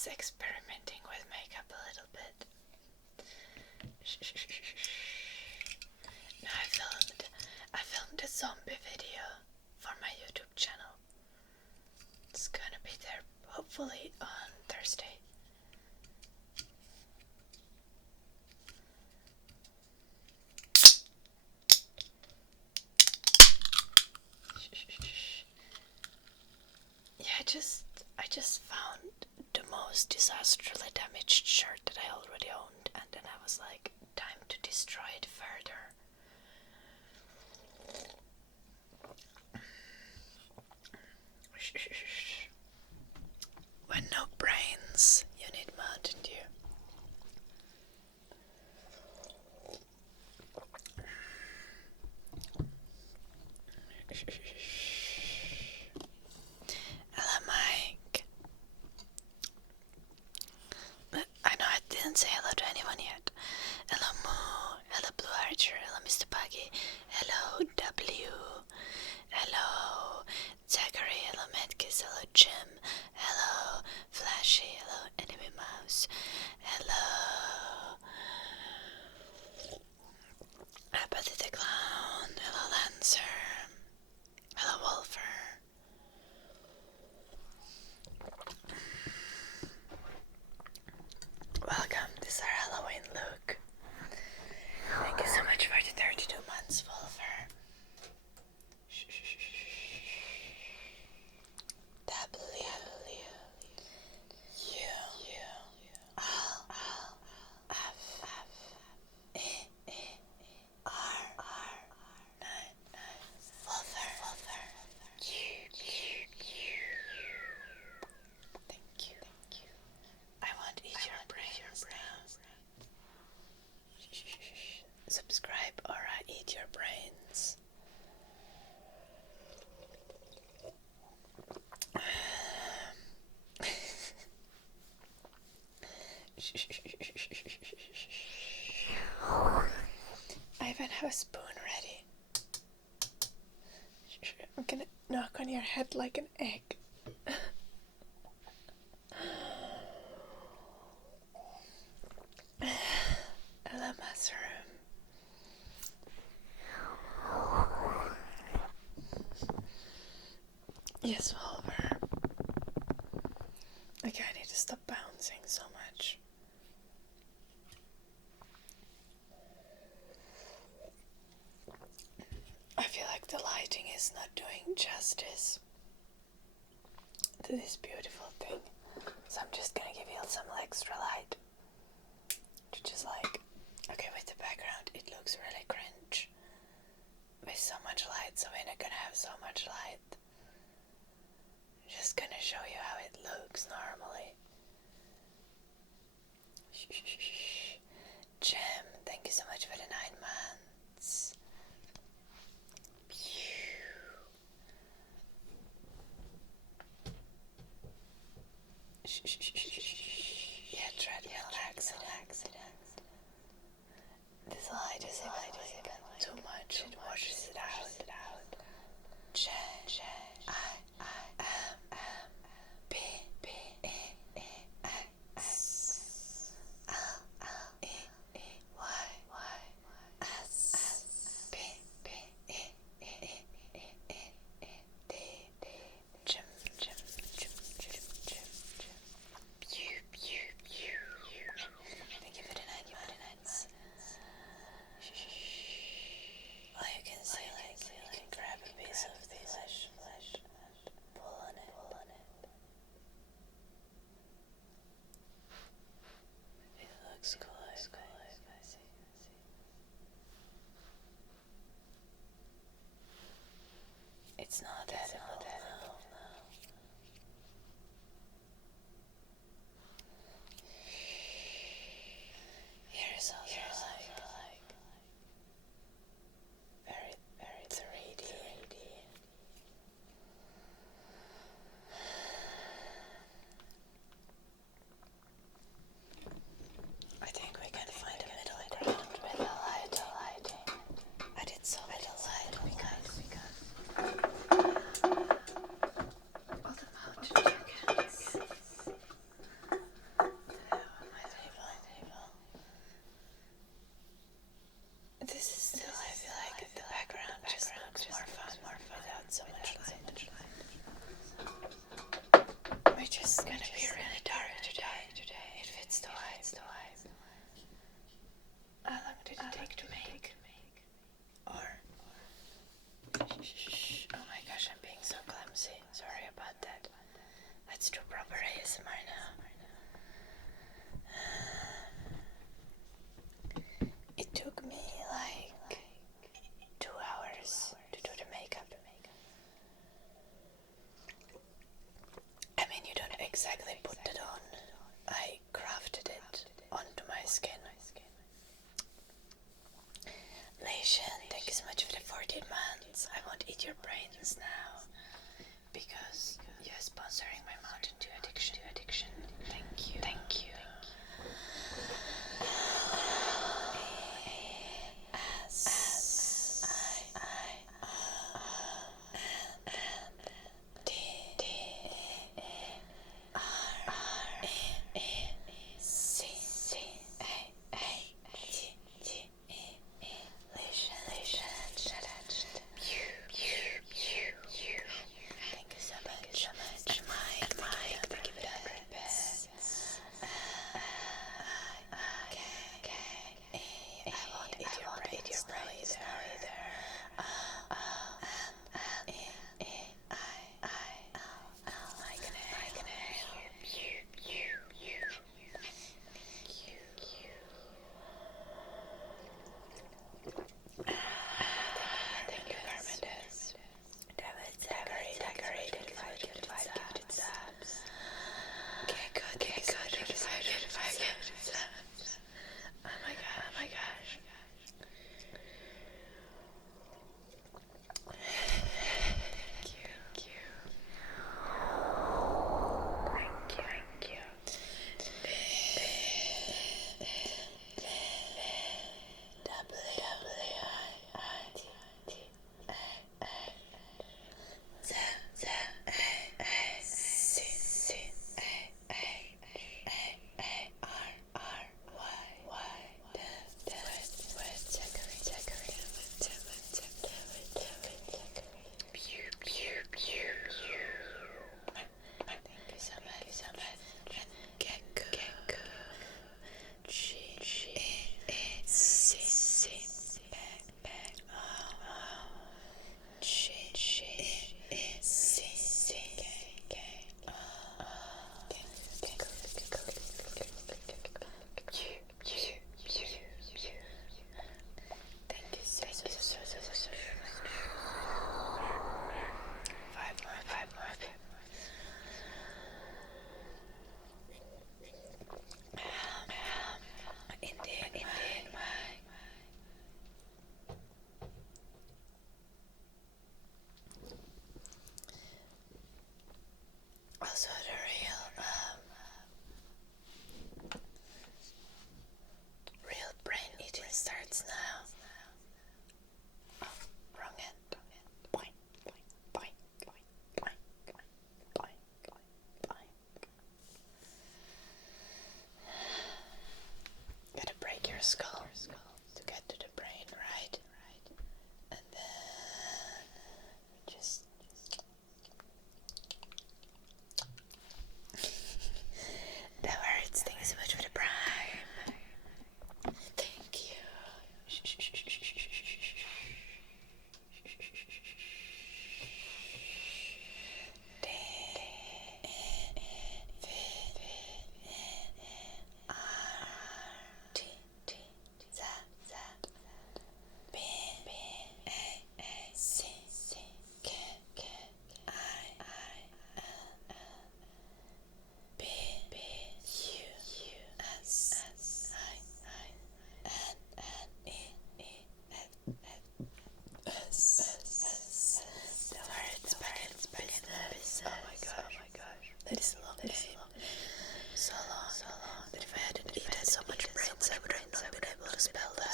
was experimenting with makeup a little bit. Now I filmed a zombie video for my YouTube channel. It's gonna be there hopefully on Thursday. Yeah, I just found the most disastrously damaged shirt that I already owned, and then I was like, time to destroy it further. When no brains, you need Mountain Dew. Hello, Mike. I know I didn't say hello to anyone yet. Hello, Moo. Hello, Blue Archer. Hello, Mr. Puggy. Hello, W. Hello, Zachary. Hello, Medkis. Hello, Jim. Hello, Flashy. Hello, Enemy Mouse. Hello, Apathy the Clown. Hello, Lancer. Hello, Wolfer. Welcome, this is our Halloween look. Thank you so much for the 32 months, Wolfer. W. U. L. F. E. R. 9. Wolfer. Q. Thank you. I want to eat your brains now. Subscribe or I eat your brains. I even have a spoon ready. I'm gonna knock on your head like an egg. Hello, mushroom. Yes, Wolver. Okay, I need to stop bouncing so much. I feel like the lighting is not doing justice to this beautiful thing. So I'm just gonna give you some extra light. Just like, okay, with the background it looks really cringe. With so much light, so we're not gonna have so much light. Just gonna show you how it looks normally. Jim, thank you so much for the 9 months. Yeah, try to relax. This light is even too much. It washes it out. J I M B E S L E Y S B E D Jim. Thank you for the 9 months. Well, you can see, you can grab a piece of the flesh and pull on it. It looks cool. It's not edible, no. Here's also like very 3D. I think we can find a middle ground with the lighting. I did so little light because Oopsie, sorry about that. Let's do proper ASMR now. It took me like 2 hours to do the makeup. I mean, you don't exactly put it on. I crafted it onto my skin. Leishan, thank you so much for the 14 months. I won't eat your brains now because you're sponsoring my Mountain Dew addiction. Thank you. Also, the real brain eating starts now. Oh, wrong end. Boing, boing, boing, boing, boing, boing, boing. Gotta break your skull to get to the brain, right? And then just that hurts. Thank you so much for the prime. Thank you. That is a long name. So long that if I hadn't eaten so much brains, I would have not been able to spell that.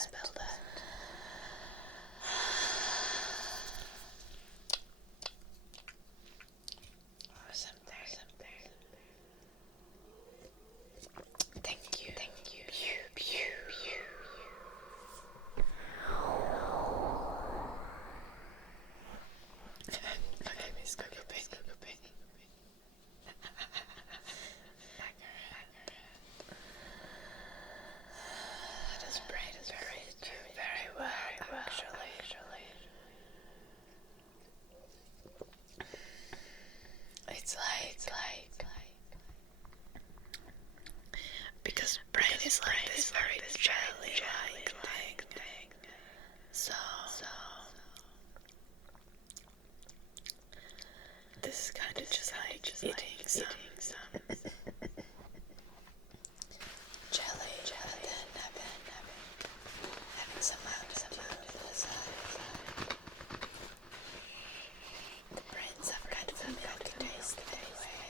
Awesome. Thank you. Okay, Miss Cookie Pig. it's like because brain is like this very jelly-like thing. So this is kind of just like eating some jelly, and then having some out of the side. The brains have kind of a milky taste anyway.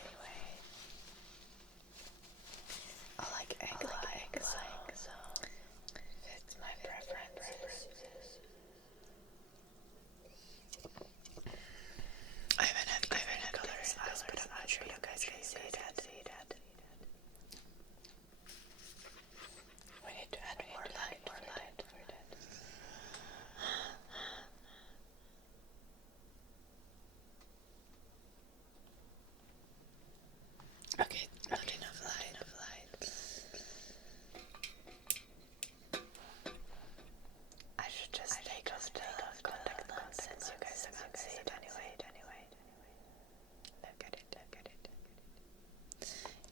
I like egg-like, so it's my preference. I haven't had colors in eyes, but I'm not sure you guys can see that. We need to add more light for that. Okay, not enough light. I should just take off the contact lens since you guys can't see it anyway. Look at it.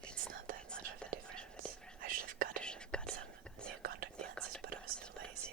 It's not that much of a difference. I should have got some new contact lenses, but I was still lazy.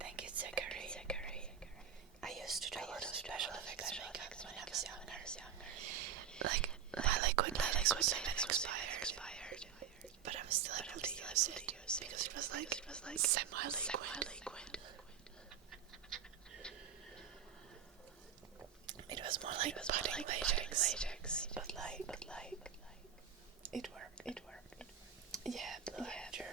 Thank you, Zachary. I used to do a lot of special effects makeup when I was younger. Like, my liquid latex was expired, but I was still able to use it because it was like semi-liquid. It was more like pudding latex, but like it worked. Yeah, larger.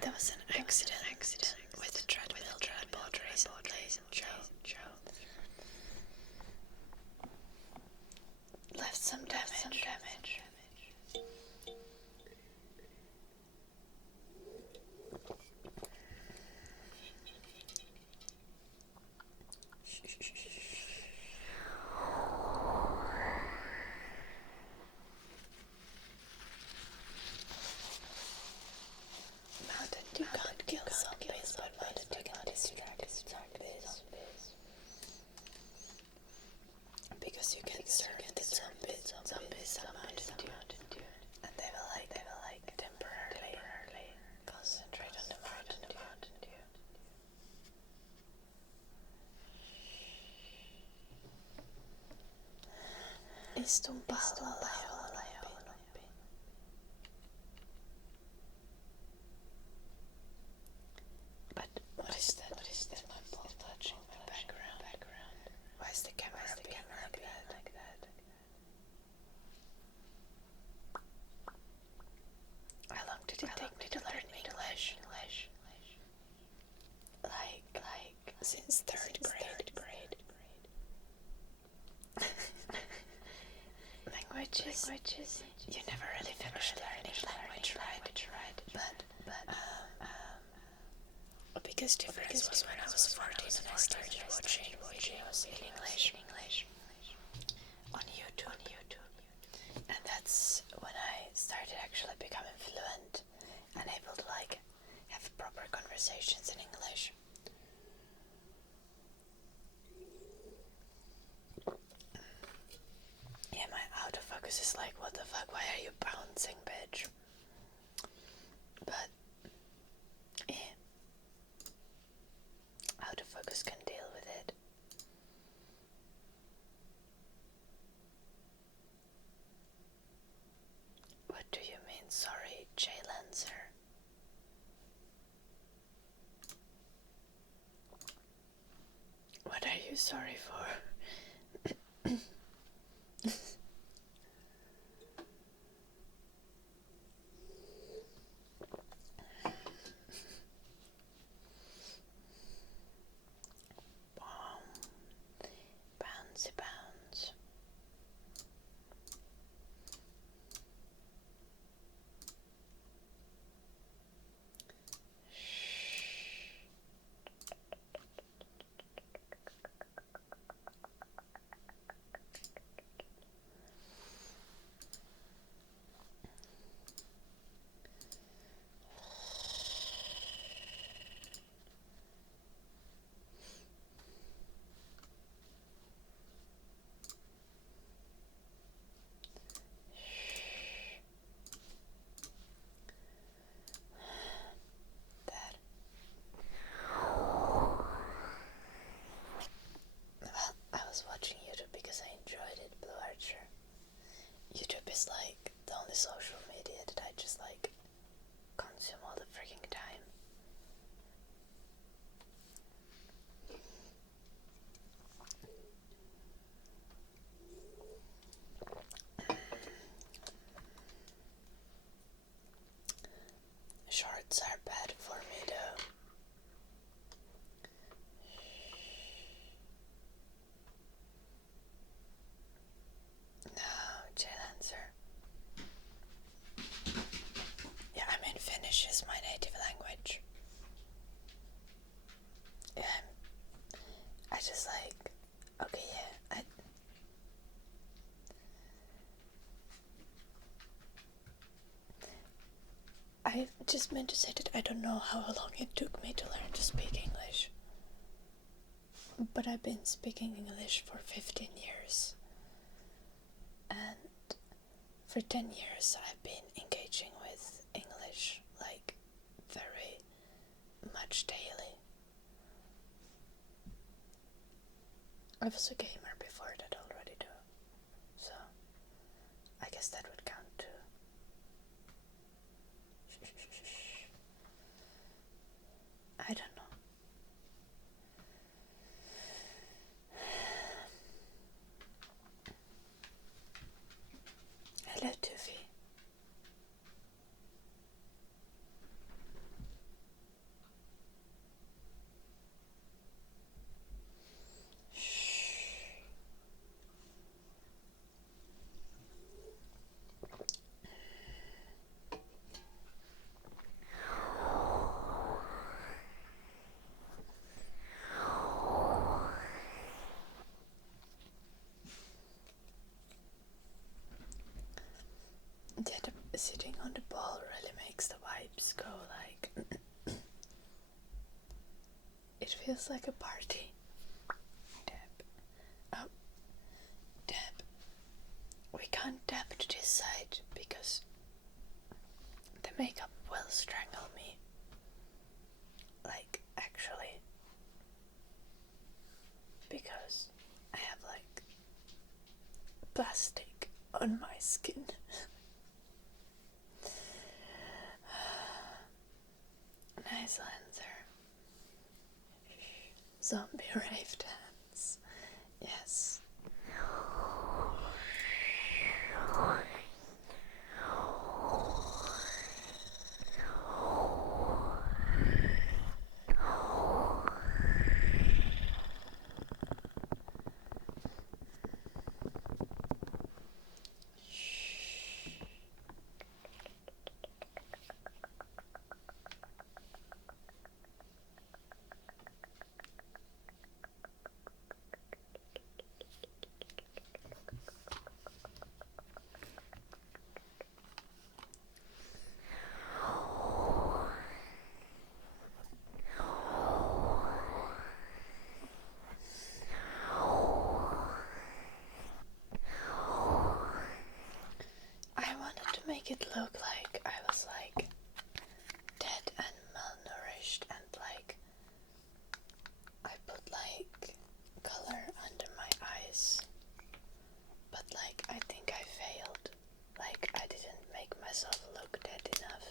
There was an accident with the treadmill that I bought recently. Joe left some damage. Mountain, you can't kill zombies, but Mountain, you can distract zombies. Because you can serve the zombies some Mountain Dew, and they will like temporarily concentrate on the Mountain Dew. Istumpalla. But what is that? My ball touching my background. Why is the camera being like that? How long did it take me to learn English? Like since third grade. Languages. You never really finished learning language, right? But biggest difference was when I was 14 and I started watching videos in English on YouTube. And that's when I started actually becoming fluent and able to like have proper conversations in English. Yeah, my autofocus is like, what the fuck, why are you bouncing, bitch? But yeah, autofocus can deal with it. What do you mean, sorry, J-Lancer? What are you sorry for? words are bad for me though. No, Chilancer. Yeah, I mean Finnish is my native language. Yeah, I just like, okay, yeah, I just meant to say that I don't know how long it took me to learn to speak English. But I've been speaking English for 15 years. And for 10 years I've been engaging with English, like, very much daily. I was a gamer before that already too. So, I guess that would count too. I don't know. Hello, Tuffy. Yeah, sitting on the ball really makes the vibes go like... It feels like a party. Dab. Oh, dab. We can't dab to this side because the makeup will strangle me. Like, actually. Because I have like plastic on my skin. Nice Lancer. Zombie rave dance. Yes. I wanted to make it look like I was like dead and malnourished, and like I put like color under my eyes, but like I think I failed. Like I didn't make myself look dead enough.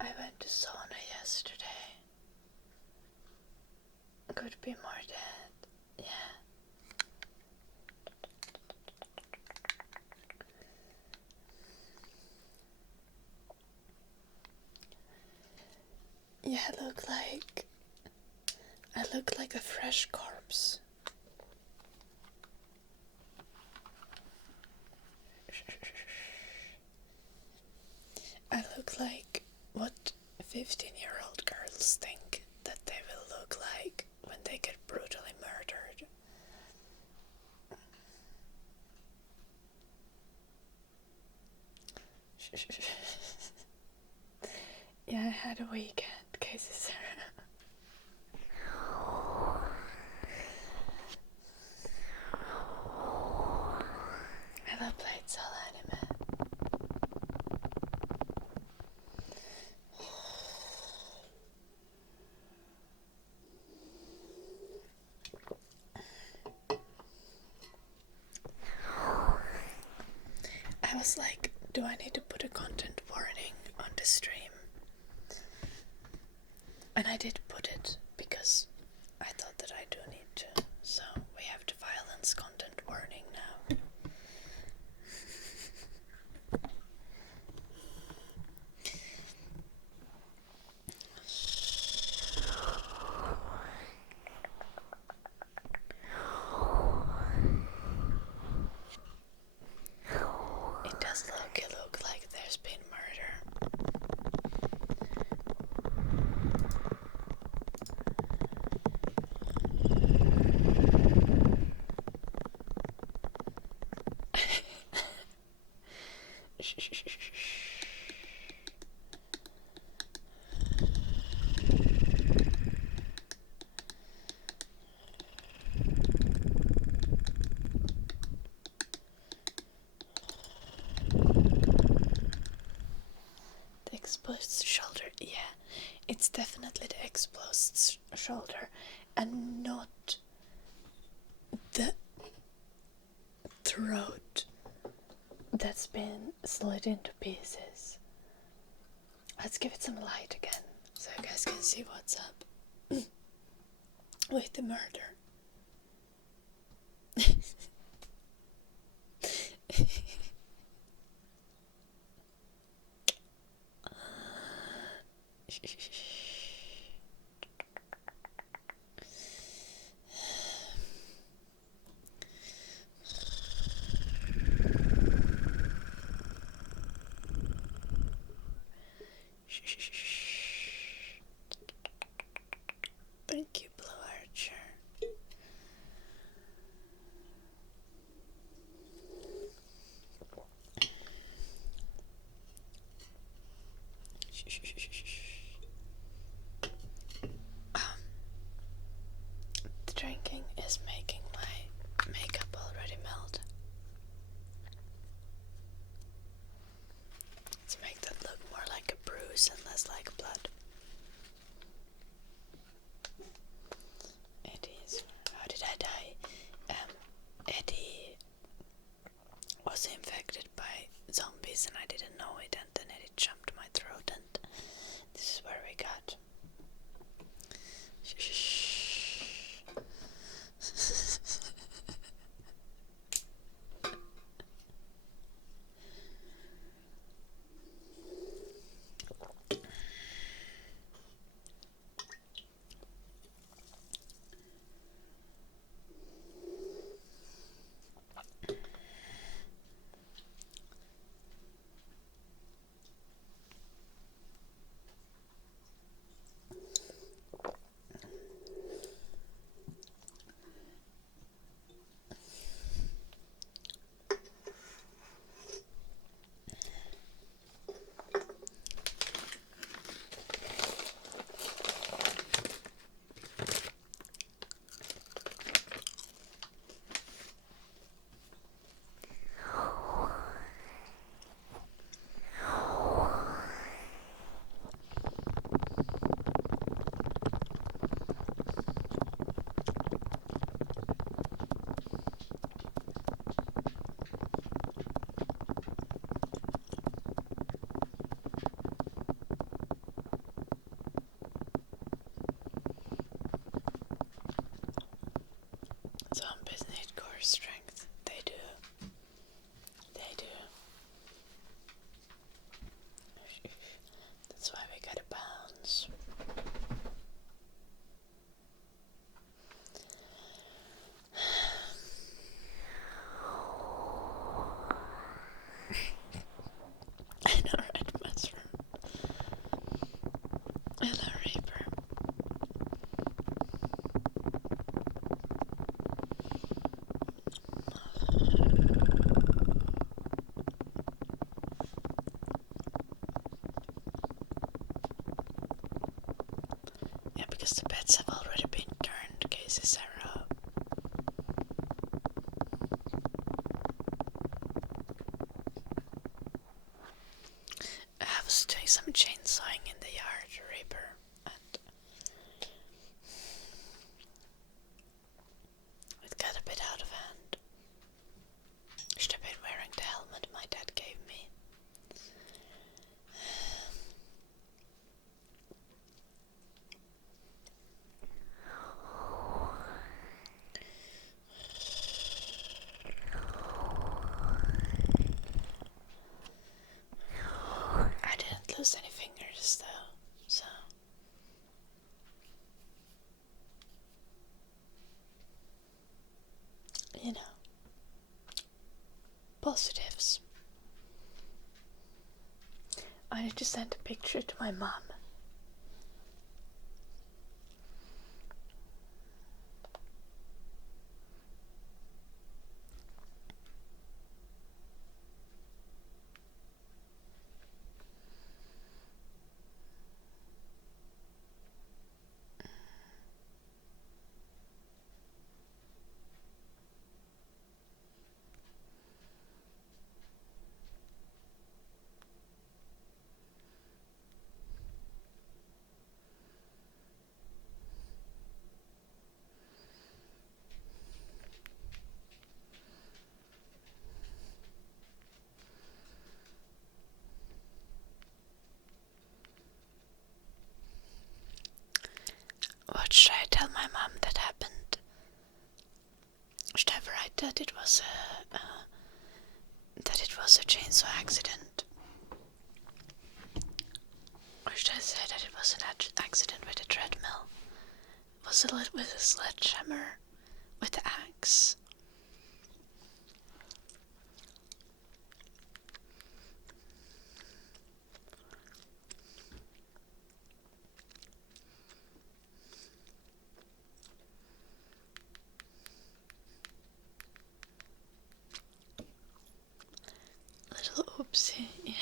I went to sauna yesterday. Could be more dead. Yeah. Yeah, I look like a fresh corpse. I look like what 15-year-old girls think that they will look like when they get brutally murdered. Yeah, I had a weekend, Casey Sarah. I love played Soul Anime. I was like, do I need to put a content warning on the stream? And I did put it because I thought that I do need to. So we have the violence content warning now. It does look like there's been murder. The exposed shoulder, yeah, it's definitely the exposed shoulder and not the throat that's been slit into pieces. Let's give it some light again so you guys can see what's up with the murder. Thank you, Blue Archer. The drinking is making my makeup already melt. Let's make that look more like a bruise and less like blood. Eddie's. How did I die? Eddie was infected by zombies and I didn't know it, and then Eddie jumped my throat, and this is where we got. Zombies need core strength. They do. They do. That's why we gotta bounce. I know, right, Mushroom? Hello, Reaper. Yeah, because the beds have already been turned, Casey Sarah. I was doing some chainsawing in the yard, Reaper, and it got a bit out of hand. Should have been wearing the helmet my dad gave lose any fingers though, so. You know, positives. I need to send a picture to my mom. What should I tell my mom that happened? Should I write that it was a chainsaw accident? Or should I say that it was an accident with a treadmill? Was it with a sledgehammer? With the axe? Little oopsie, yeah.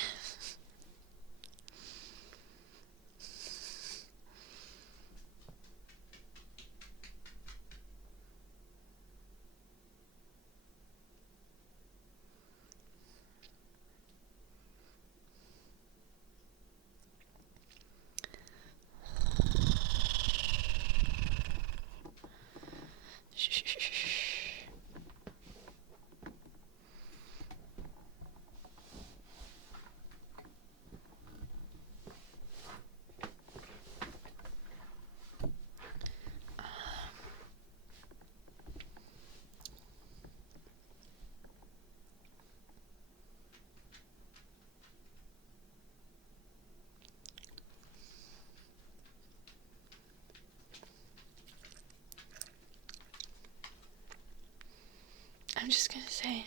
I'm just gonna say,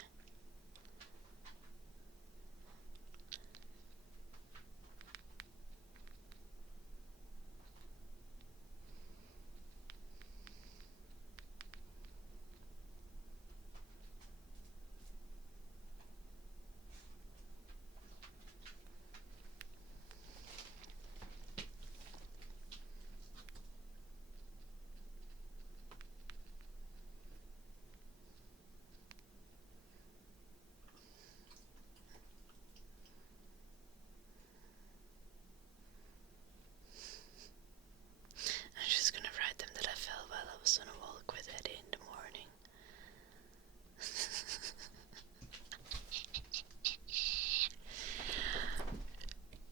I'm just gonna write them that I fell while I was on a walk with Eddie in the morning.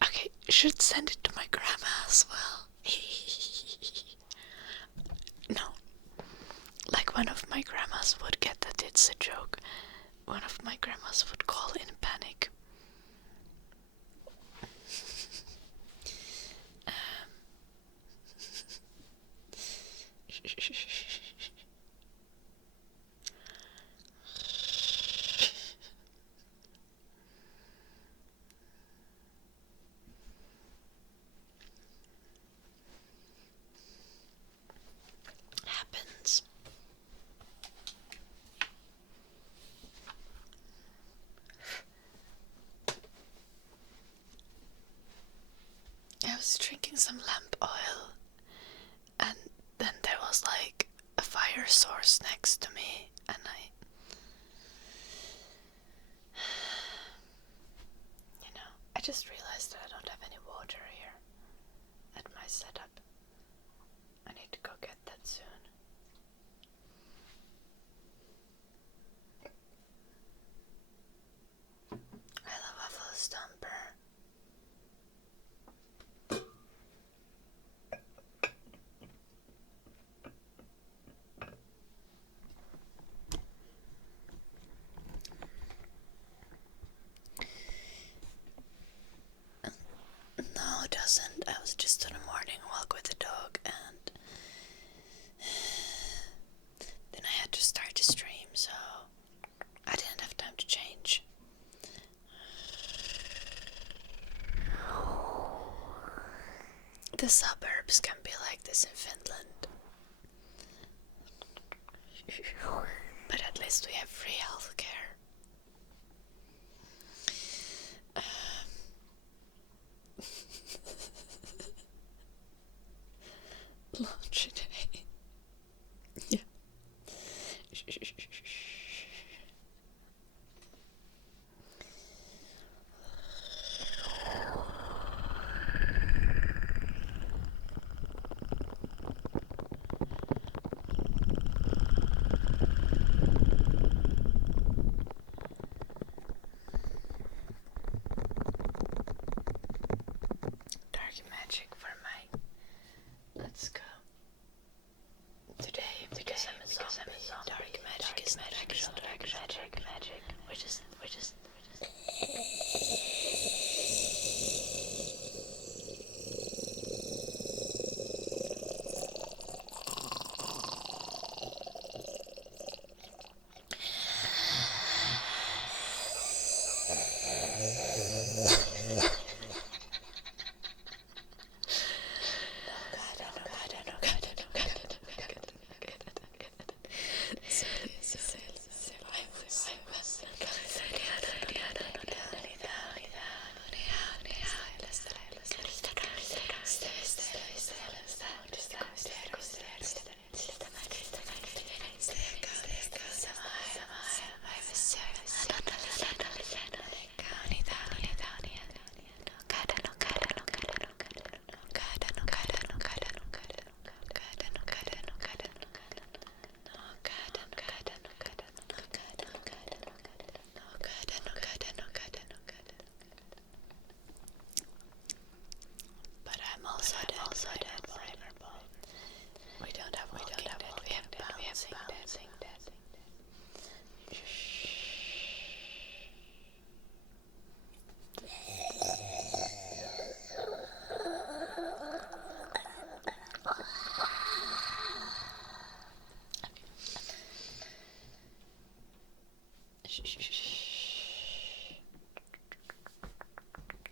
Okay, should send it to my grandma as well. No. Like one of my grandmas would get that it's a joke. One of my grandmas would call in panic. Happens. I was drinking some lamp oil, and then there was like a fire source next to me, and I just realized that I don't have any water here at my setup. I need to go get that soon. I love waffle stomper. suburbs can be like this in Finland. But at least we have free healthcare. Laundry day. Yeah. Dark magic for my. Let's go. Today, because I'm a zombie, dark magic is not actual dark magic. We're just.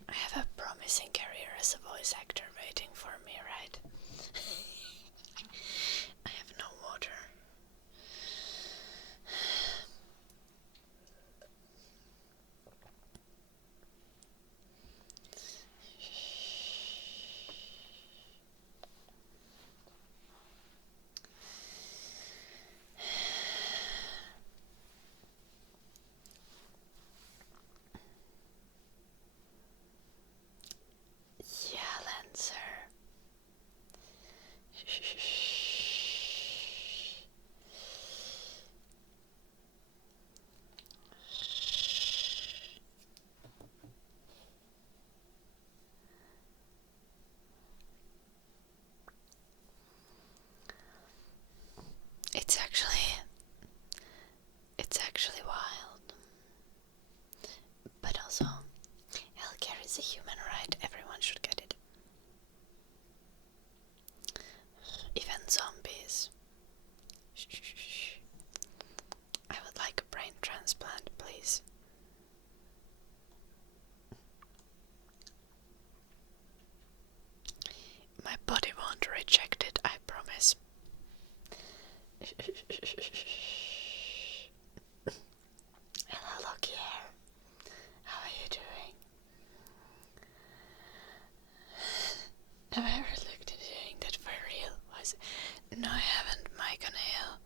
I have a promising career as a voice actor waiting for me, right? I have no water. Yeah, Lancer. It's actually wild. But also, healthcare is a human right. Everyone should get it. Even zombies. I would like a brain transplant, please. My body won't reject it, I promise. Hello, Loki here. How are you doing? Have I ever looked at doing that for real? No, I haven't, Mike on Hill.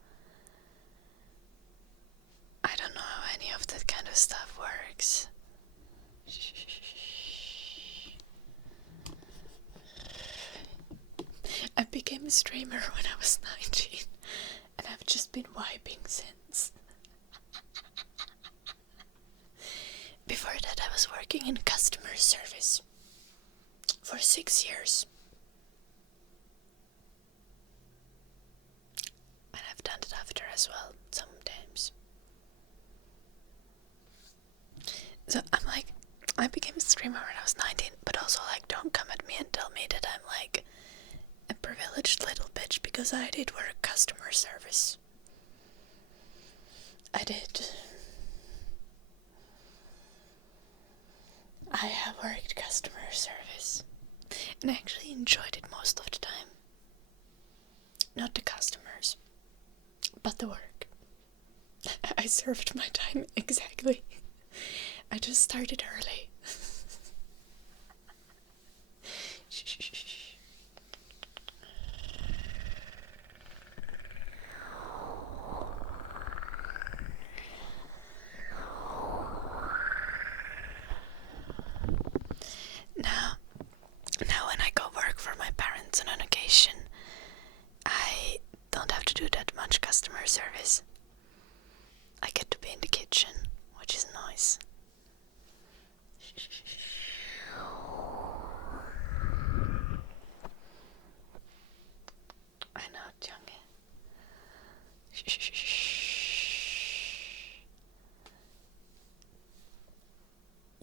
I don't know how any of that kind of stuff works. I became a streamer when I was 19, and I've just been vibing since. Before that, I was working in customer service for 6 years. And I've done it after as well, sometimes. So I'm like, I became a streamer when I was 19, but also like, don't come at me and tell me that I'm like a privileged little bitch because I did work customer service. I did. I have worked customer service. And I actually enjoyed it most of the time. Not the customers, but the work. I served my time exactly. I just started early. Now when I go work for my parents on an occasion, I don't have to do that much customer service. I get to be in the kitchen, which is nice. I know, Junge.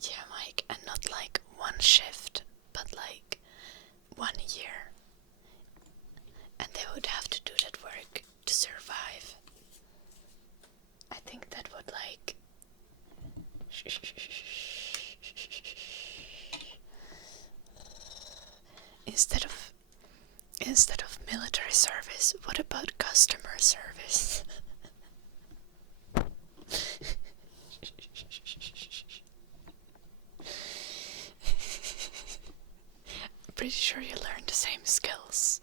Yeah, Mike, and not like one shift, but like 1 year. And they would have to do that work to survive. I think that would like... Instead of military service, what about customer service? Pretty sure you learn the same skills.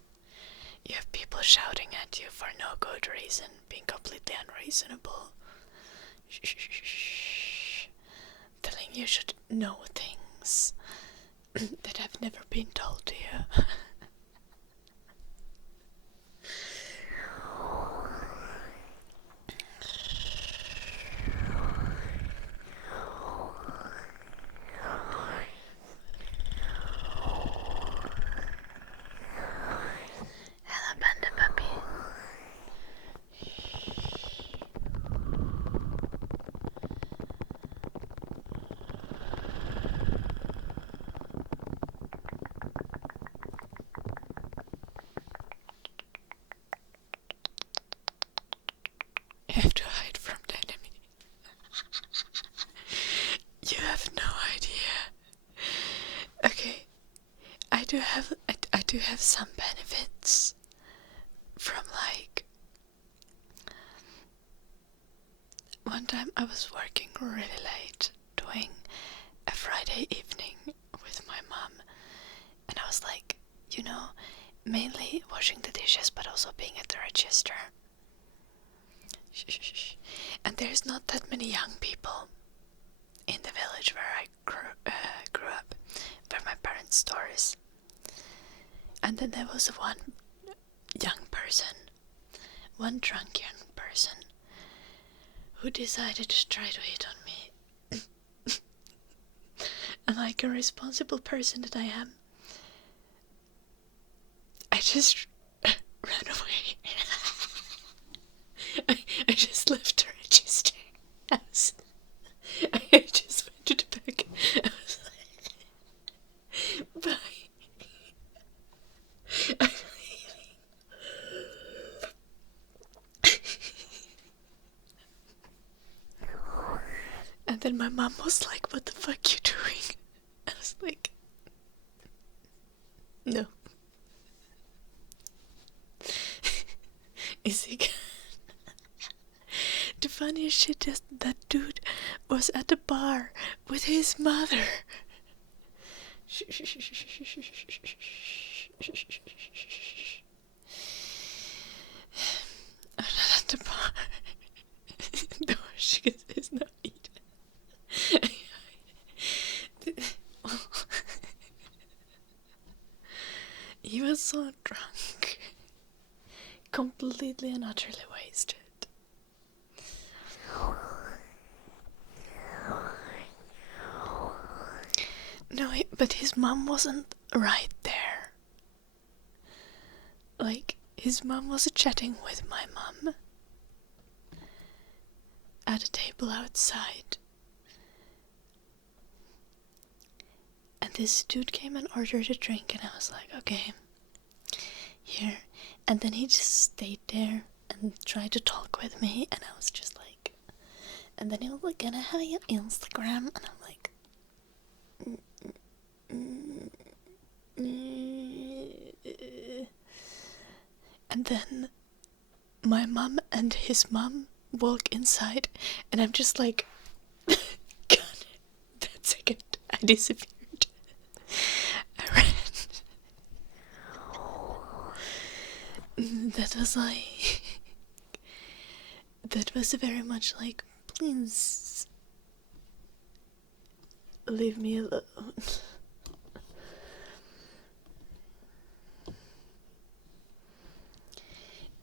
You have people shouting at you for no good reason, being completely unreasonable. Telling you should know things that have never been told to you. Hello, panda puppy. You have to hide from the enemy. You have no idea. Okay, I do have some benefits from like... One time I was working really late doing a Friday evening with my mom, and I was like, mainly washing the dishes but also being at the register. And there's not that many young people in the village where I grew up, where my parents' store is. And then there was one drunk young person, who decided to try to hit on me. And like a responsible person that I am, I just ran away. I just left the register. I just went to the back. I was like, bye. I'm leaving. And then my mom was like, what the fuck you doing? I was like, no. Is he good? The funniest shit is that dude was at the bar with his mother. I'm not at the bar. The shit is not eaten. He was so drunk. Completely and utterly wasted. No, but his mom wasn't right there. Like, his mom was chatting with my mom at a table outside. And this dude came and ordered a drink, and I was like, okay, here. And then he just stayed there and tried to talk with me, and I was just like... And then he was like, can I have your Instagram? And I'm like... And then my mom and his mom walk inside, and I'm just like, God, that second I disappeared. I ran. That was like, that was very much like, please leave me alone.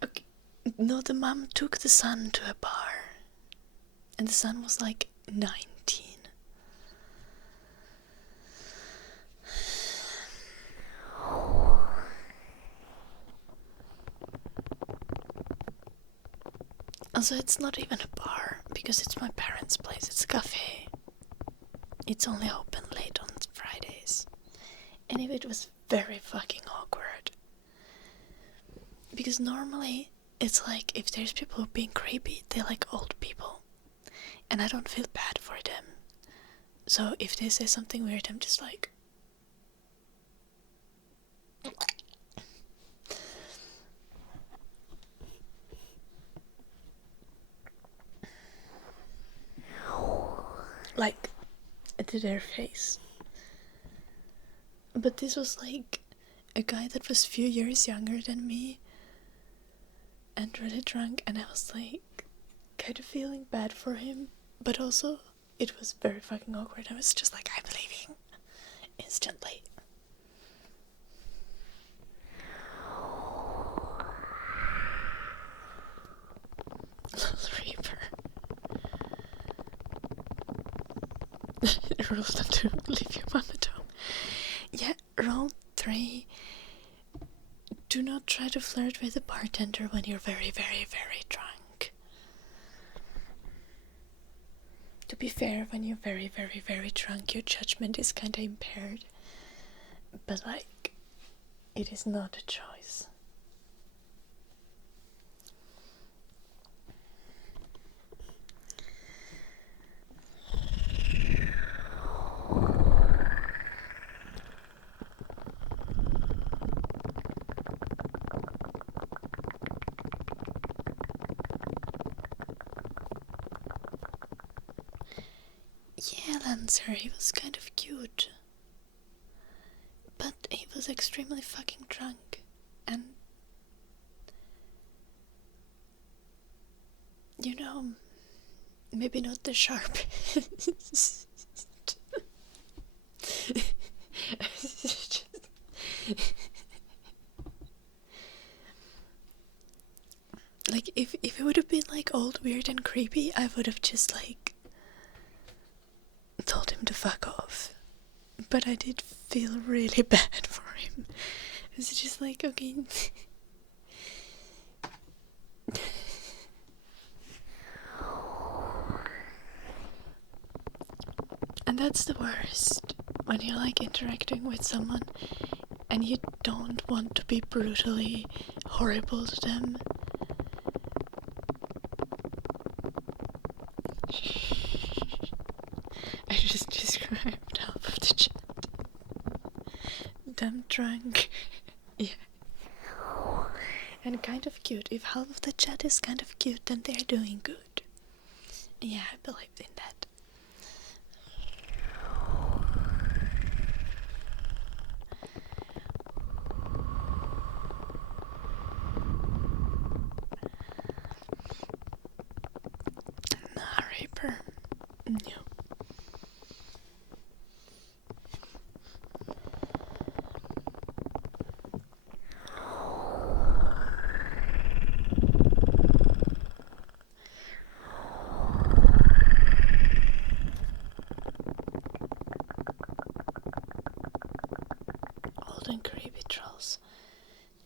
Okay, no, the mom took the son to a bar, and the son was like 19. Also, it's not even a bar, because it's my parents' place, it's a cafe. It's only open late on Fridays. Anyway, it was very fucking awkward. Because normally, it's like, if there's people who are being creepy, they're like old people. And I don't feel bad for them. So if they say something weird, I'm just like... like, to their face. But this was like a guy that was a few years younger than me and really drunk, and I was like kind of feeling bad for him, but also it was very fucking awkward. I was just like, I'm leaving instantly. Reaper. Rule number 2, leave your mom at home. Yeah, rule 3, do not try to flirt with the bartender when you're very, very, very drunk. To be fair, when you're very, very, very drunk, your judgment is kinda impaired. But like, it is not a choice. Yeah, Lancer, he was kind of cute. But he was extremely fucking drunk. And... you know, maybe not the sharpest. Like, if it would have been like old, weird and creepy, I would have just like told him to fuck off. But I did feel really bad for him. It was just like, okay. And that's the worst, when you're like interacting with someone and you don't want to be brutally horrible to them. I just described half of the chat. Them drunk. Yeah. And kind of cute. If half of the chat is kind of cute, then they're doing good. Yeah, I believe in that. Nah, Reaper. No. Old and creepy trolls.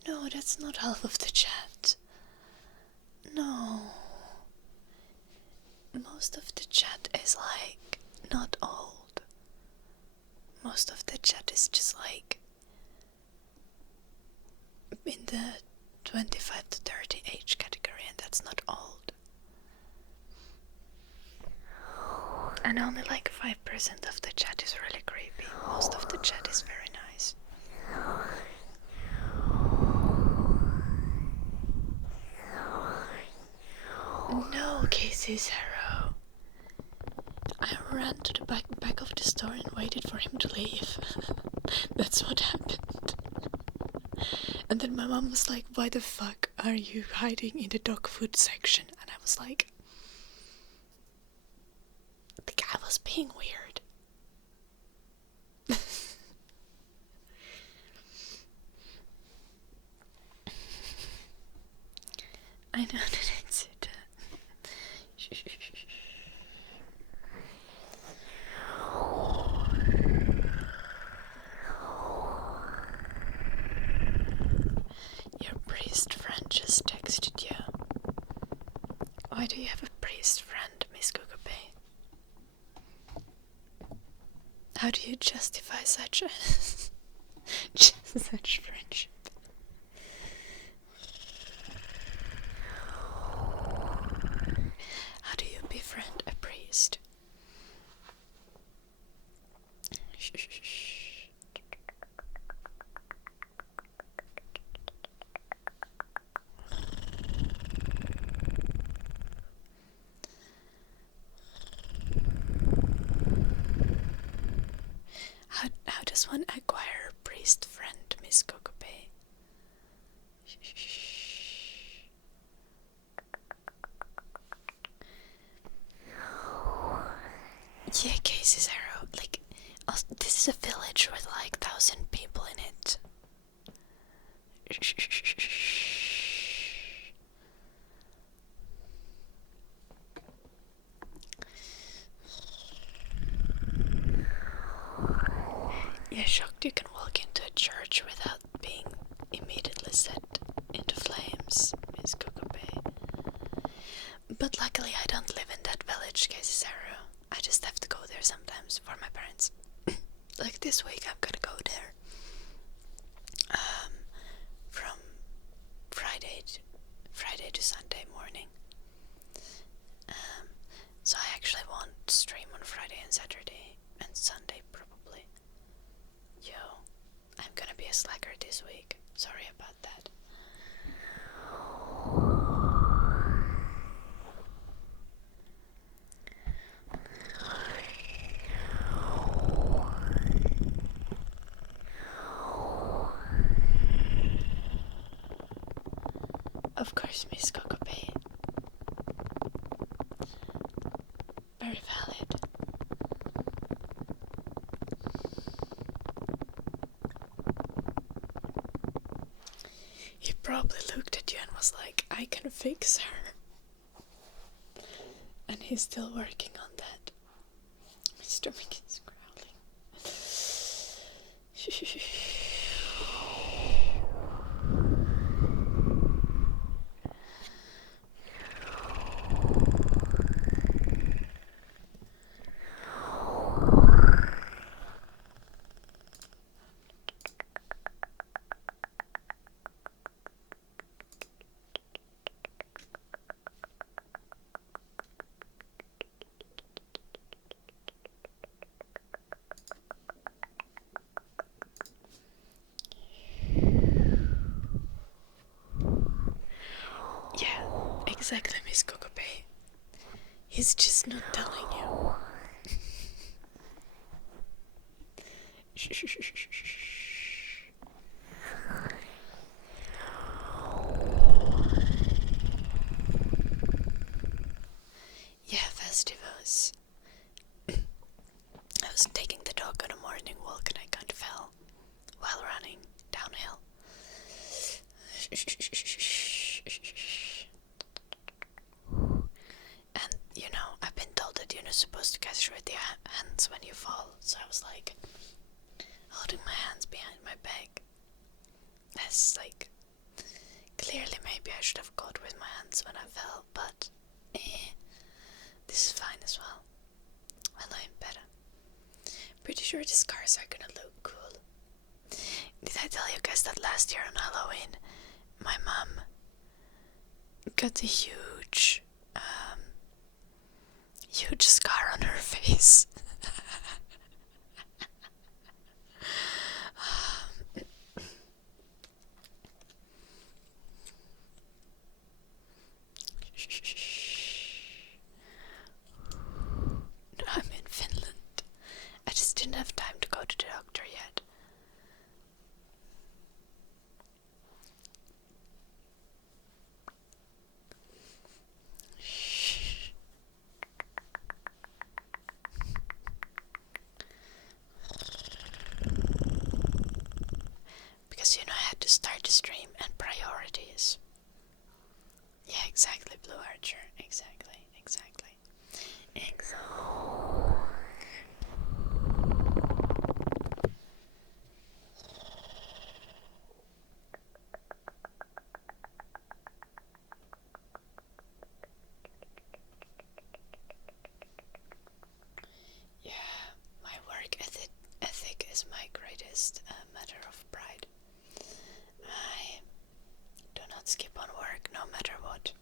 No, that's not half of the chat. No. Most of the chat is like not old. Most of the chat is just like in the 25 to 30 age category, and that's not old. And only like 5% of the chat is really creepy. Most of the chat is very nice. Cicero. I ran to the back of the store and waited for him to leave. That's what happened. And then my mom was like, why the fuck are you hiding in the dog food section? And I was like, the guy was being weird. I know that it's it. Your priest friend just texted you. Why do you have a priest friend, Miss Kukupe? How do you justify such such friendship? How do you befriend a priest? How does one acquire a priest friend, Miss Kukupe? Yeah, Casey Zero. Like, this is a village with like 1,000 people in it. Yeah, shocked you can walk into a church without being immediately set into flames, Miss Kukupe. But luckily I don't live in that village, Casey Zero. I just have to go there sometimes for my parents. Like this week I'm gonna go there. From Friday to Sunday morning. So I actually won't stream on Friday and Saturday and Sunday probably. Yo, I'm gonna be a slacker this week. Sorry about that. Of course, Miss Kukupe. Very valid. He probably looked at you and was like, I can fix her. And he's still working on that. My stomach is growling. Yeah, exactly, Miss Kukupe. He's just not telling you. Yeah, Festivus. I was taking the dog on a morning walk and I kind of fell while running downhill. And, you know, I've been told that you're not supposed to catch with your hands when you fall, so I was like, holding my hands behind my back. That's like, clearly maybe I should have caught with my hands when I fell, but this is fine as well. I know him better. Pretty sure the scars are gonna look cool. Did I tell you guys that last year on Halloween, my mom got a huge scar on her face? didn't have time to go to the doctor yet. Shh. Because I had to start the stream and priorities. Yeah, exactly, Blue Archer. Exactly. Yeah, my work ethic is my greatest matter of pride. I do not skip on work no matter what.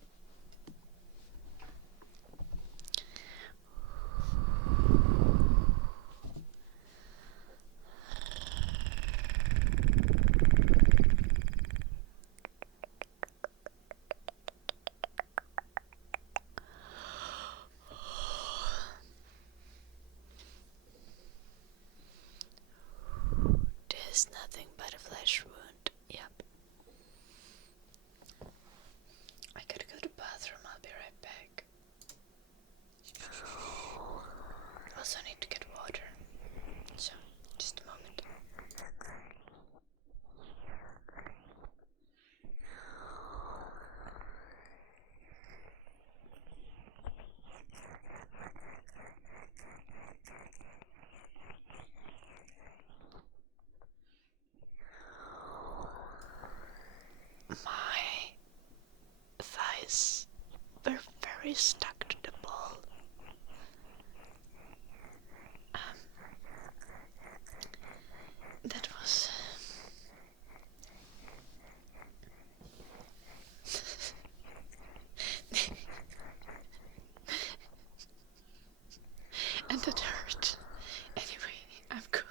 This is nothing but a flesh wound. Yep. I gotta go to the bathroom. I'll be right back. Also need to get water. So, just a moment. My thighs were very stuck to the ball. That was and that hurt. Anyway, I'm going.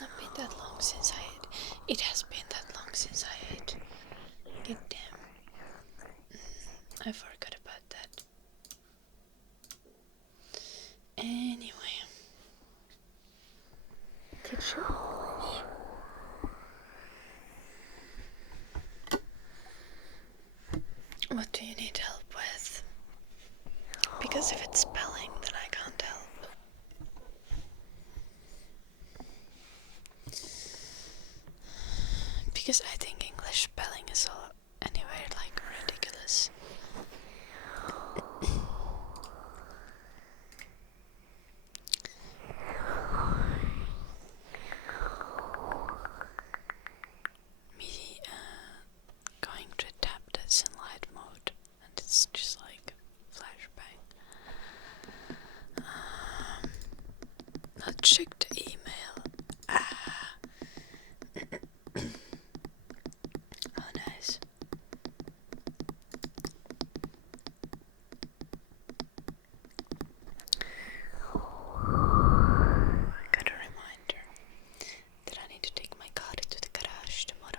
not been that long since I ate. It has been that long since I ate. God damn. I forgot about that. Anyway. Teach you English. What do you need help with? Because if it's spelling, then I can't help. Because I think English spelling is all anyway like ridiculous. Me going to tap this in light mode and it's just like flashbang. Let's check the email. Oh, nice. I got a reminder that I need to take my car to the garage tomorrow.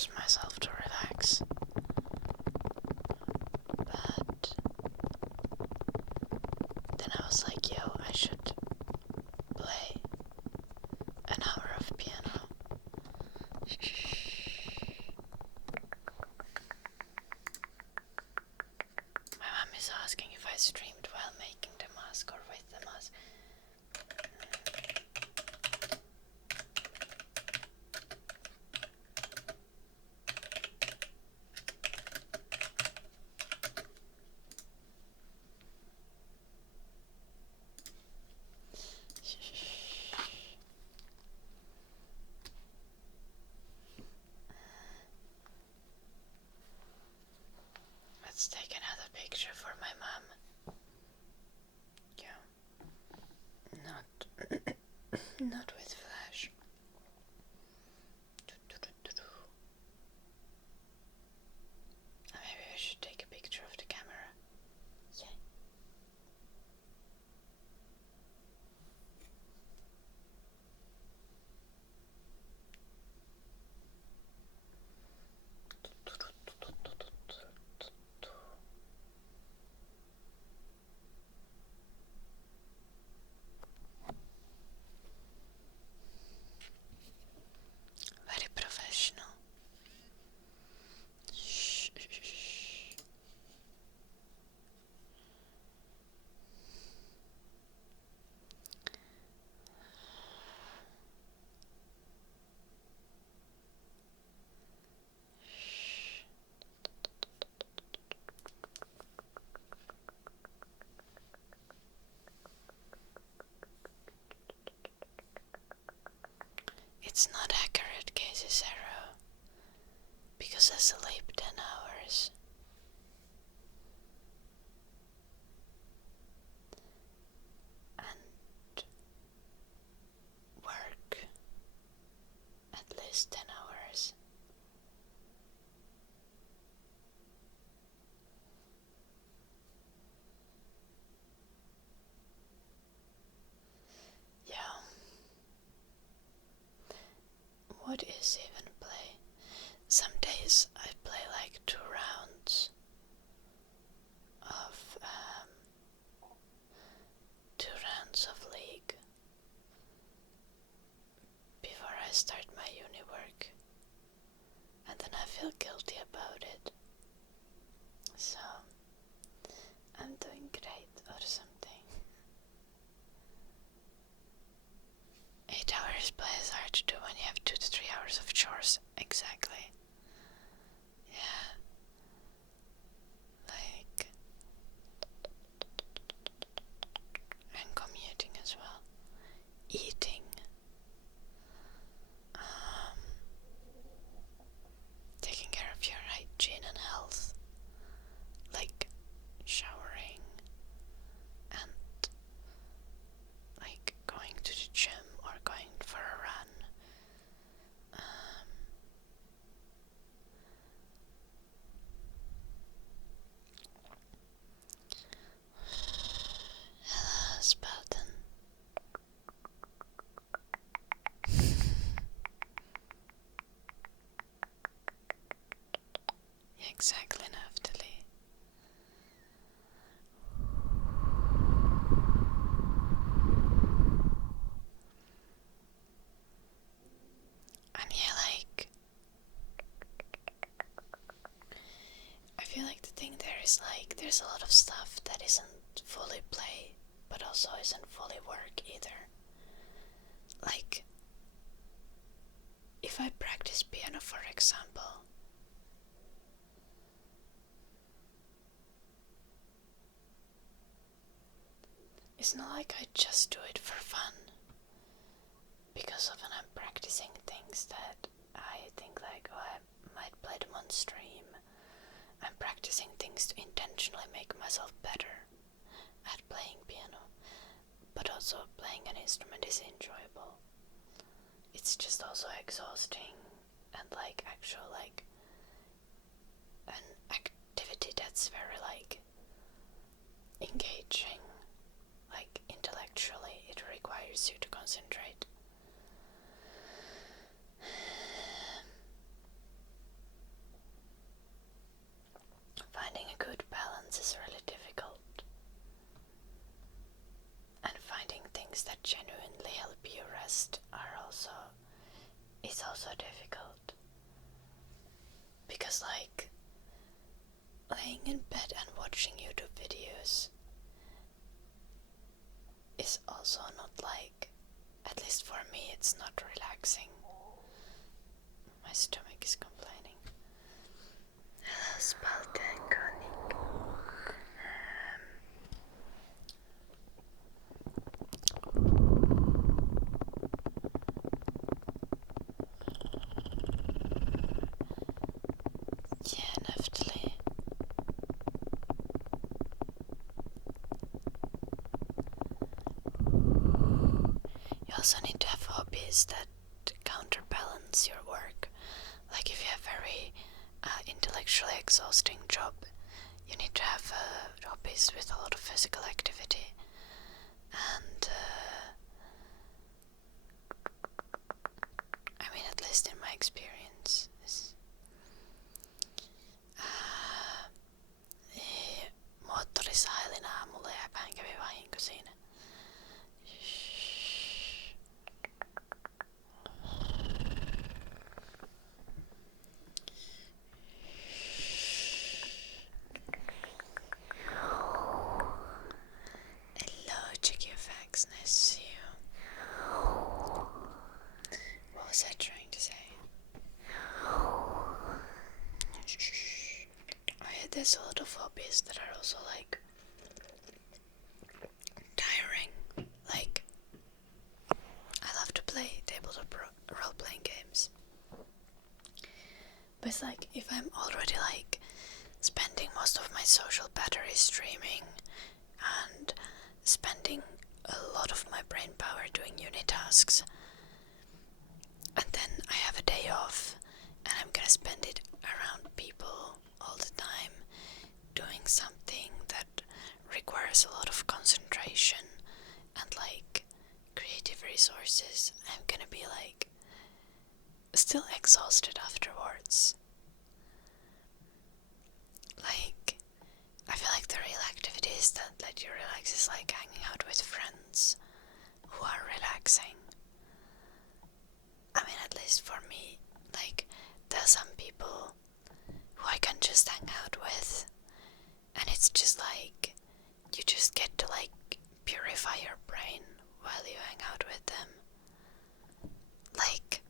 force myself to relax. But then I was like, yo, I should play an hour of piano. My mom is asking if I streamed while making the mask or with the mask. Let's take another picture for my mom. Yeah. Not with flash. Maybe we should take a picture of the camera. Yeah. Very professional. Shh. It's not accurate, Casey Zero, because I sleep 10 hours. And work at least 10 hours. Yeah. What is even play? Some days I play like 2 rounds of 2 rounds of League before I start my uni work, and then I feel guilty about it. So I'm doing great or something. 8 hours play is hard to do when you have 2 to 3 hours of chores. Exactly. Yeah. Like, and commuting as well. Eating. Taking care of your hygiene and health. Like showering and like going to the gym or going for a run. Hello, Spelton. Exactly, Naftali. And yeah, like, I feel like the thing there is like, there's a lot of stuff that isn't fully play, but also isn't fully work either. Like, if I practice piano, for example, it's not like I just do it for fun, because often I'm practicing things that I think like, oh, I might play them on stream. I'm practicing things to intentionally make myself better at playing piano, but also playing an instrument is enjoyable. It's just also exhausting and like actual like an activity that's very like engaging, like intellectually. It requires you to concentrate. Yeah, definitely. You also need to have hobbies that counterbalance your work. Like if you have very intellectually exhausting job, you need to have hobbies with a lot of physical activity. And I mean, at least in my experience, moottorisahelin aamulla ja vähän kävi vahinko siinä. Hello, check your facts. Nice to see you. What was I trying to say? There's a lot of hobbies that are also like tiring. Like, I love to play tabletop role-playing games. But it's like, if I'm already like spending most of my social battery streaming and spending a lot of my brain power doing uni tasks, and then I have a day off and I'm gonna spend it around people all the time doing something that requires a lot of concentration and like creative resources, I'm gonna be like still exhausted afterwards. Like, I feel like the real activities that let you relax is like hanging out with friends who are relaxing. I mean, at least for me, like, there are some people who I can just hang out with, and it's just like, you just get to like purify your brain while you hang out with them. Like,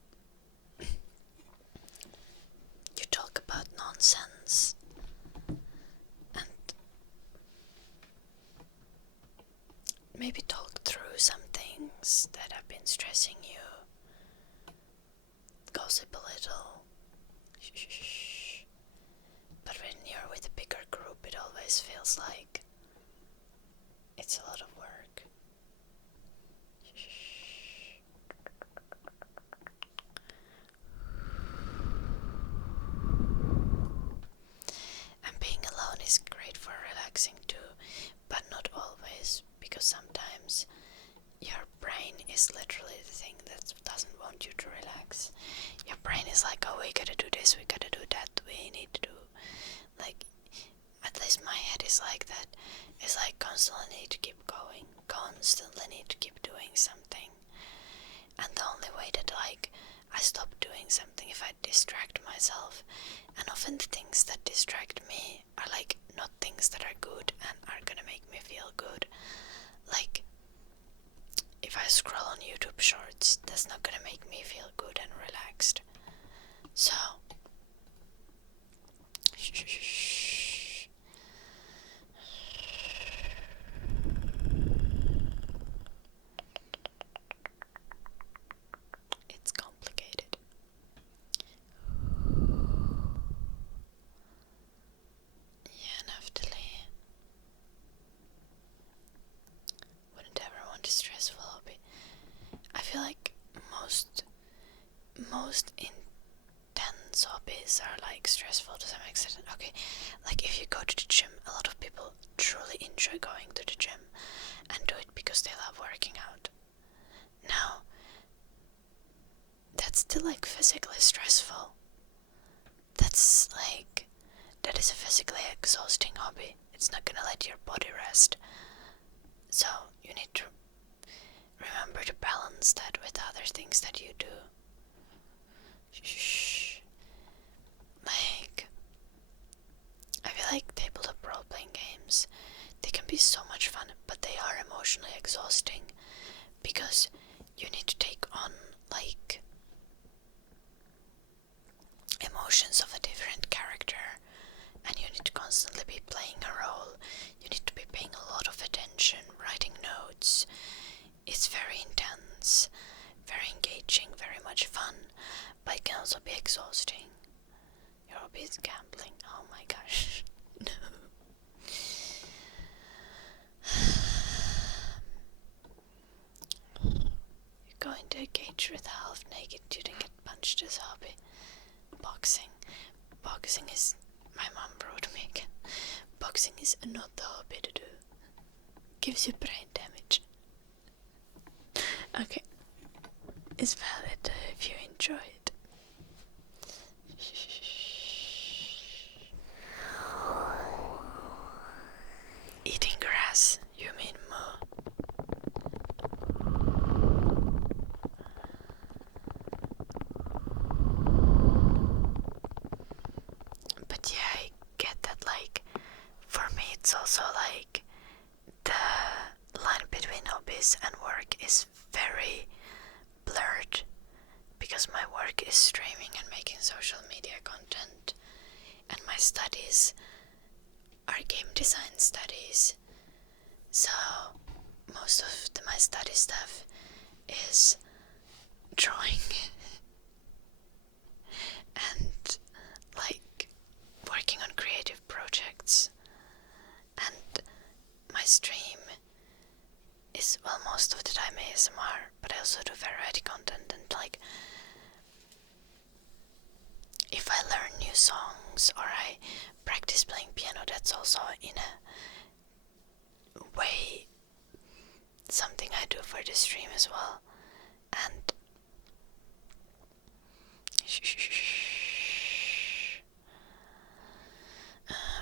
you talk about nonsense, and maybe talk through some things that have been stressing you. Gossip a little. But when you're with a bigger group, it always feels like it's a lot of work. And being alone is great for relaxing too, but not always, because sometimes your brain is literally the thing that doesn't want you to relax. Your brain is like, oh, we gotta do this, we gotta do that, we need to do, like, at least my head is like that. It's like constantly need to keep going, constantly need to keep doing something. And the only way that like I stop doing something if I distract myself. And often the things that distract me are like not things that are good and are gonna make me feel good. Like, if I scroll on YouTube shorts, that's not gonna make me feel good and relaxed. So it's complicated. Yeah, definitely. Wouldn't ever want a stressful hobby. I feel like most intense hobbies are like stressful to some extent. Okay, like if you go to the gym, a lot of people truly enjoy going to the gym and do it because they love working out. Now, that's still like physically stressful. That is a physically exhausting hobby. It's not gonna let your body rest. So you need to remember to balance that with other things that you do. Like, I feel like tabletop role-playing games, they can be so much fun, but they are emotionally exhausting because you need to take on like emotions of a different character, and you need to constantly be playing a role. You need to be paying a lot of attention, writing notes. It's very intense, very engaging, very much fun, but it can also be exhausting. You'll be hobby is gambling. Oh my gosh. No. You go into a cage with a half naked dude and get punched as a hobby. Boxing. Boxing is, my mom wrote me again. Boxing is not the hobby to do. Gives you brain damage. Okay. It's valid if you enjoy it. Eating grass, you mean moo? But yeah, I get that, like, for me it's also like the line between hobbies and work is very blurred, because my work is streaming and making social media content, and my studies are game design studies. So most of my study stuff is drawing and like working on creative projects, and my stream is, well, most of the time ASMR, but I also do variety content, and like if I learn new songs or I practice playing piano, that's also in a way something I do for the stream as well. And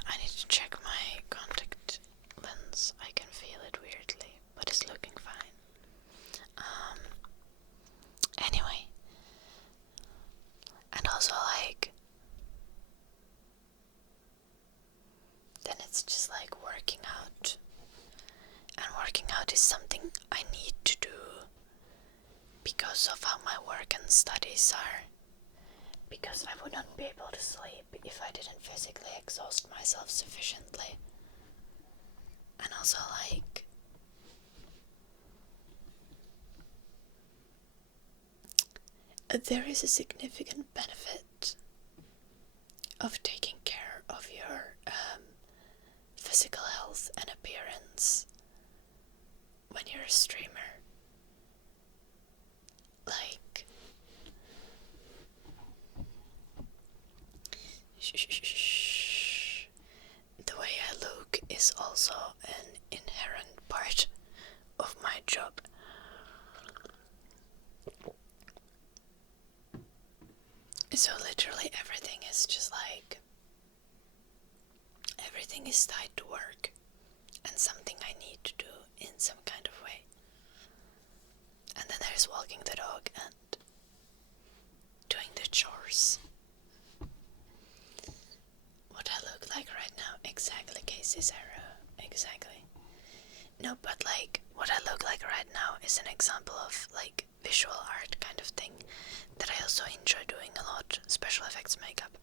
I need to check my contact lens. I can feel it weirdly, but it's looking fine. Anyway, and also like then it's just like working out, and working out is something I need to do because of how my work and studies are, because I would not be able to sleep if I didn't physically exhaust myself sufficiently. And also like there is a significant benefit of taking care of your physical health and appearance when you're a streamer. Like the way I look is also an inherent part of my job. So literally everything is just like, everything is tied to work and something I need to do in some kind of way. And then there's walking the dog and doing the chores. What I look like right now, exactly, Casey Sarah, exactly. No, but like, what I look like right now is an example of like visual art kind of thing that I also enjoy doing a lot, special effects makeup.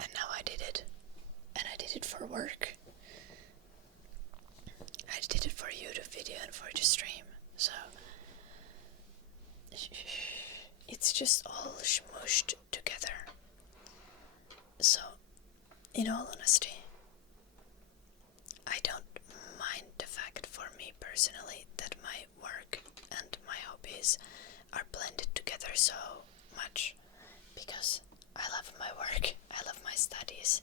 And now I did it. And I did it for work. I did it for YouTube video and for the stream. So it's just all smooshed together. So, in all honesty, I don't mind the fact for me personally that my work and my hobbies are blended together so much, because I love my work, I love my studies.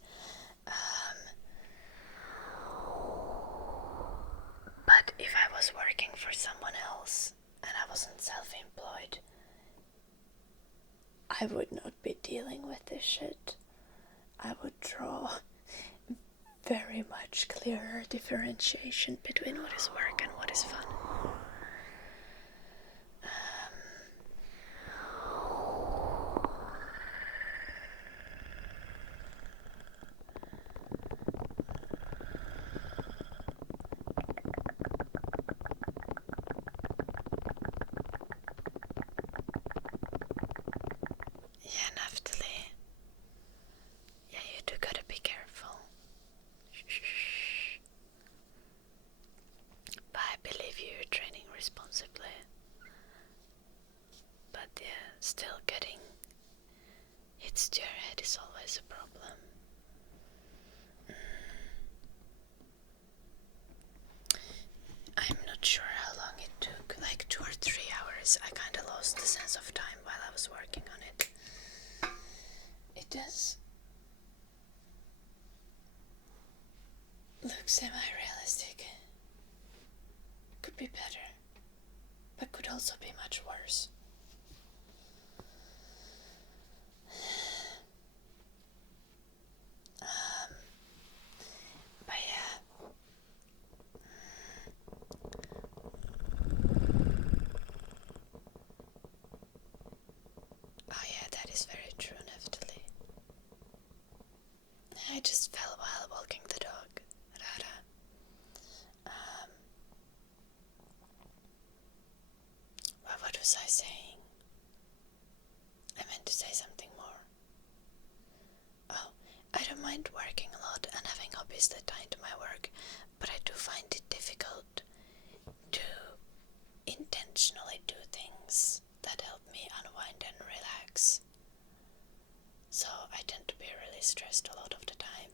But if I was working for someone else and I wasn't self-employed, I would not be dealing with this shit. I would draw very much clearer differentiation between what is work and what is fun. Yeah, Naftali. Yeah, you do gotta be careful. But I believe you're training responsibly. But yeah, still getting gets to your head is always a problem. I'm not sure how long it took, like 2 or 3 hours. I kind of lost the sense of time while I was working on it. It does look semi-realistic. Could be better, but could also be much worse. But yeah. Oh yeah, that is very true, Neftali. I just fell while walking the dog. Rara. Well, what was I saying? I meant to say something more. Oh, I don't mind working a lot and having hobbies that tie into my work, but I do find it difficult to intentionally do things that help me unwind and relax. So I tend to be really stressed a lot of the time.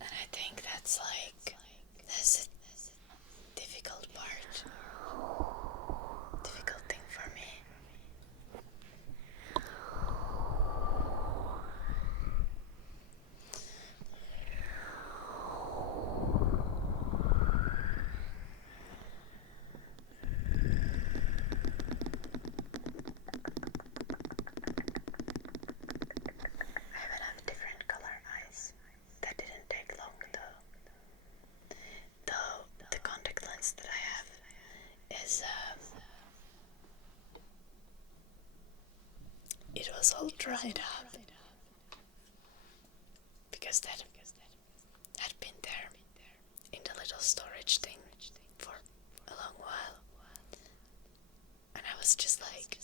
And I think that's like, that's a difficult part. Difficult thing for me. I even have different color eyes. That didn't take long though. Though the contact lens that I have is it was all dried up because that had been there in the little storage thing for a long while, and I was just like,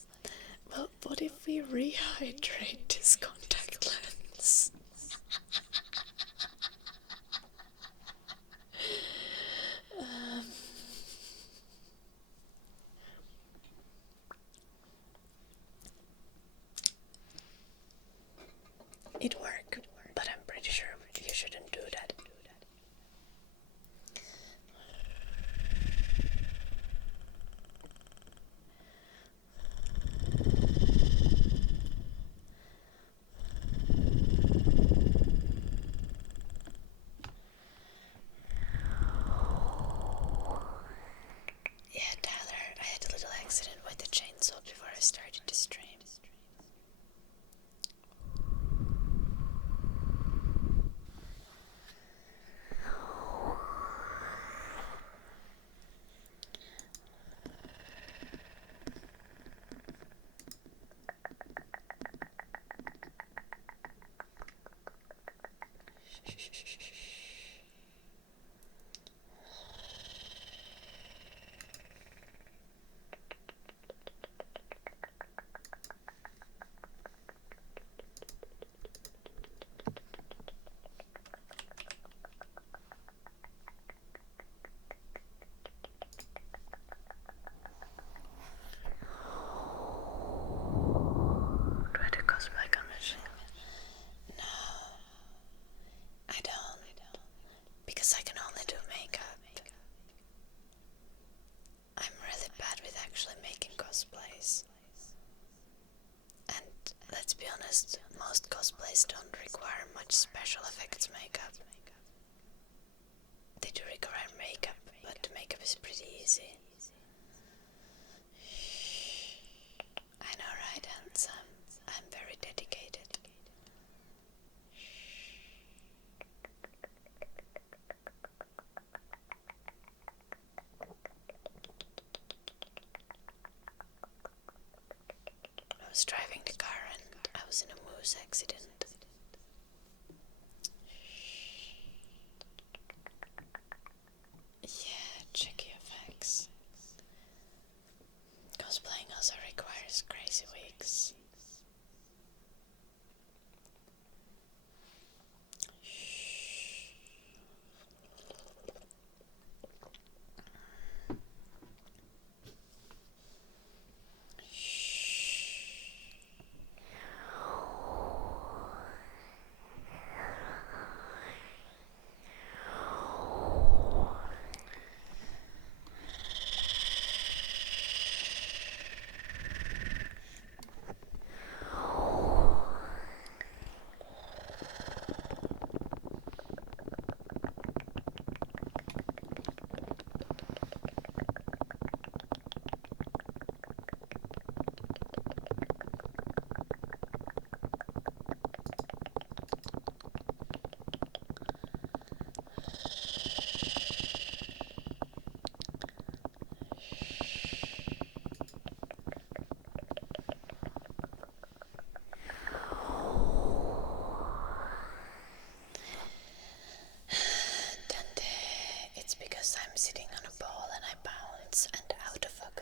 well, what if we rehydrate this contact lens? It worked, but I'm pretty sure you shouldn't do that. Yeah, Tyler, I had a little accident with the chainsaw before I started to stream. Do I do cosplay convention? No, I don't. Because I can only do makeup. I'm really bad with actually making cosplays. And let's be honest, most cosplays don't require much special effects makeup. They do require makeup, but the makeup is pretty easy. I know, right, handsome? I'm very dedicated. I was driving the car and I was in a moose accident. Yeah, check your facts. Cosplaying also requires crazy wigs.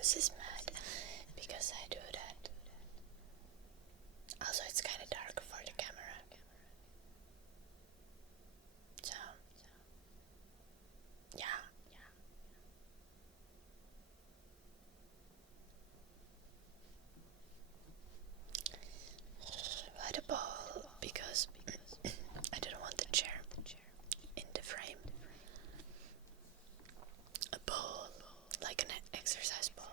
house is mad because I do that. Also, it's kind of dark for the camera. So, yeah. I had a ball because I didn't want the chair in the frame. A ball, like an exercise ball.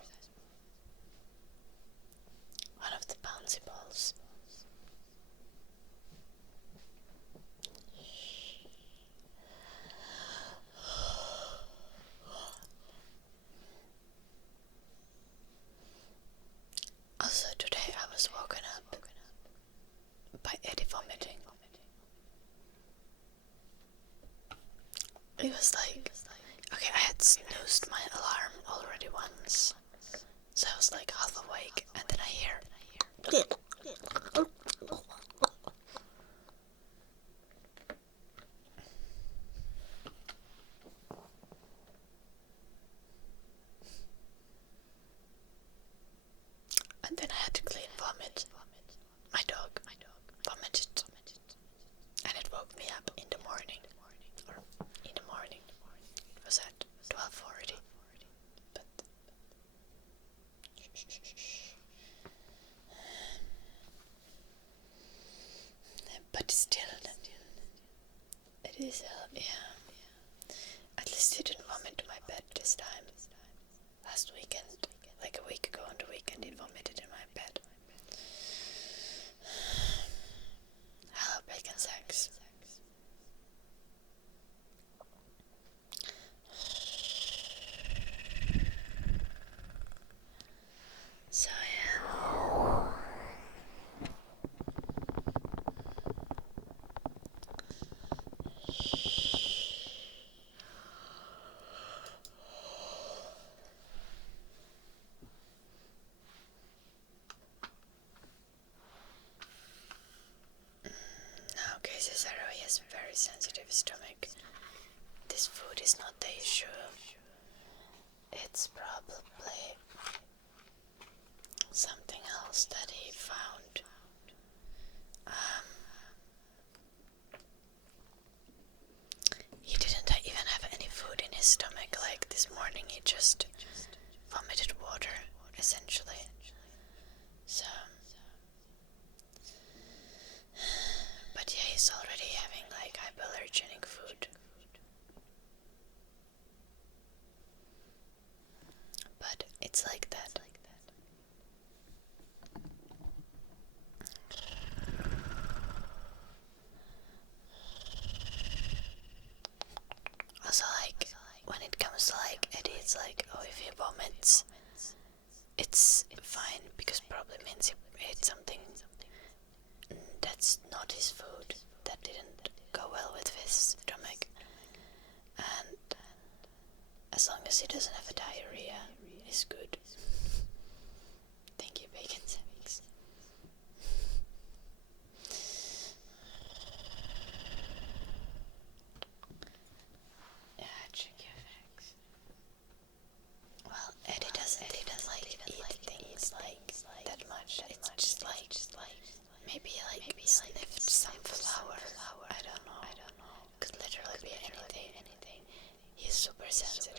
One of the bouncy balls. Also today I was woken up by Eddie vomiting. It was like, okay, I had snoozed my alarm already once, so I was like half awake, and then I hear and then I had to clean vomit. My dog vomited, and it woke me up in the morning, or in the morning. It was at 12:40, but still, it is, yeah. At least he didn't vomit to my bed this time. Last weekend, like a week ago on the weekend, he vomited in my bed. Hello, bacon sex. So yeah. Now, Casey Sarah has a very sensitive stomach. This food is not the issue. It's probably something else that he found. He didn't even have any food in his stomach. Like this morning, he just vomited water, essentially. So, but yeah, he's already having like hypoallergenic food. But it's like that. Also, like, when it comes to like Eddie, it's like, oh, if he vomits, it's fine because probably means he ate something that's not his food, that didn't go well with his stomach. And as long as he doesn't have a diarrhea, he's good. Thank you, bacon sandwich. Yeah, check your facts. Well, Eddie doesn't like eat things like that much. It's just like maybe sniffed some flour. I don't know. Could literally be anything. He's super sensitive.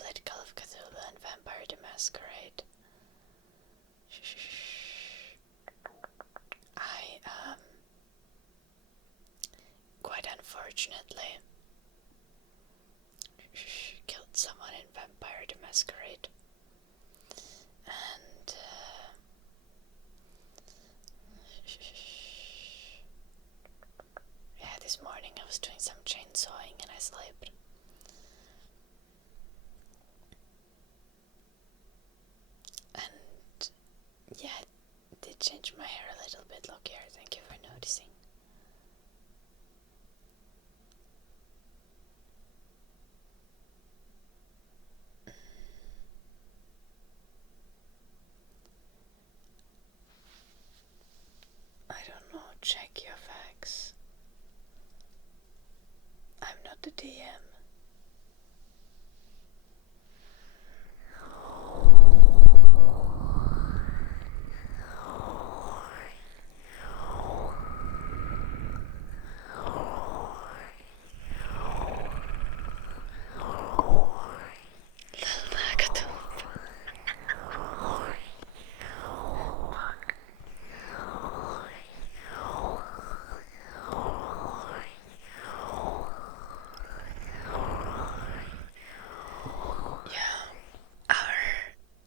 played Call of Cthulhu and Vampire the Masquerade. I, quite unfortunately, killed someone in Vampire the Masquerade. And, yeah, this morning I was doing some chainsawing and I slept. And, yeah, it did change my hair a little bit. Look here, thank you for noticing. I don't know, check your facts. I'm not the DM.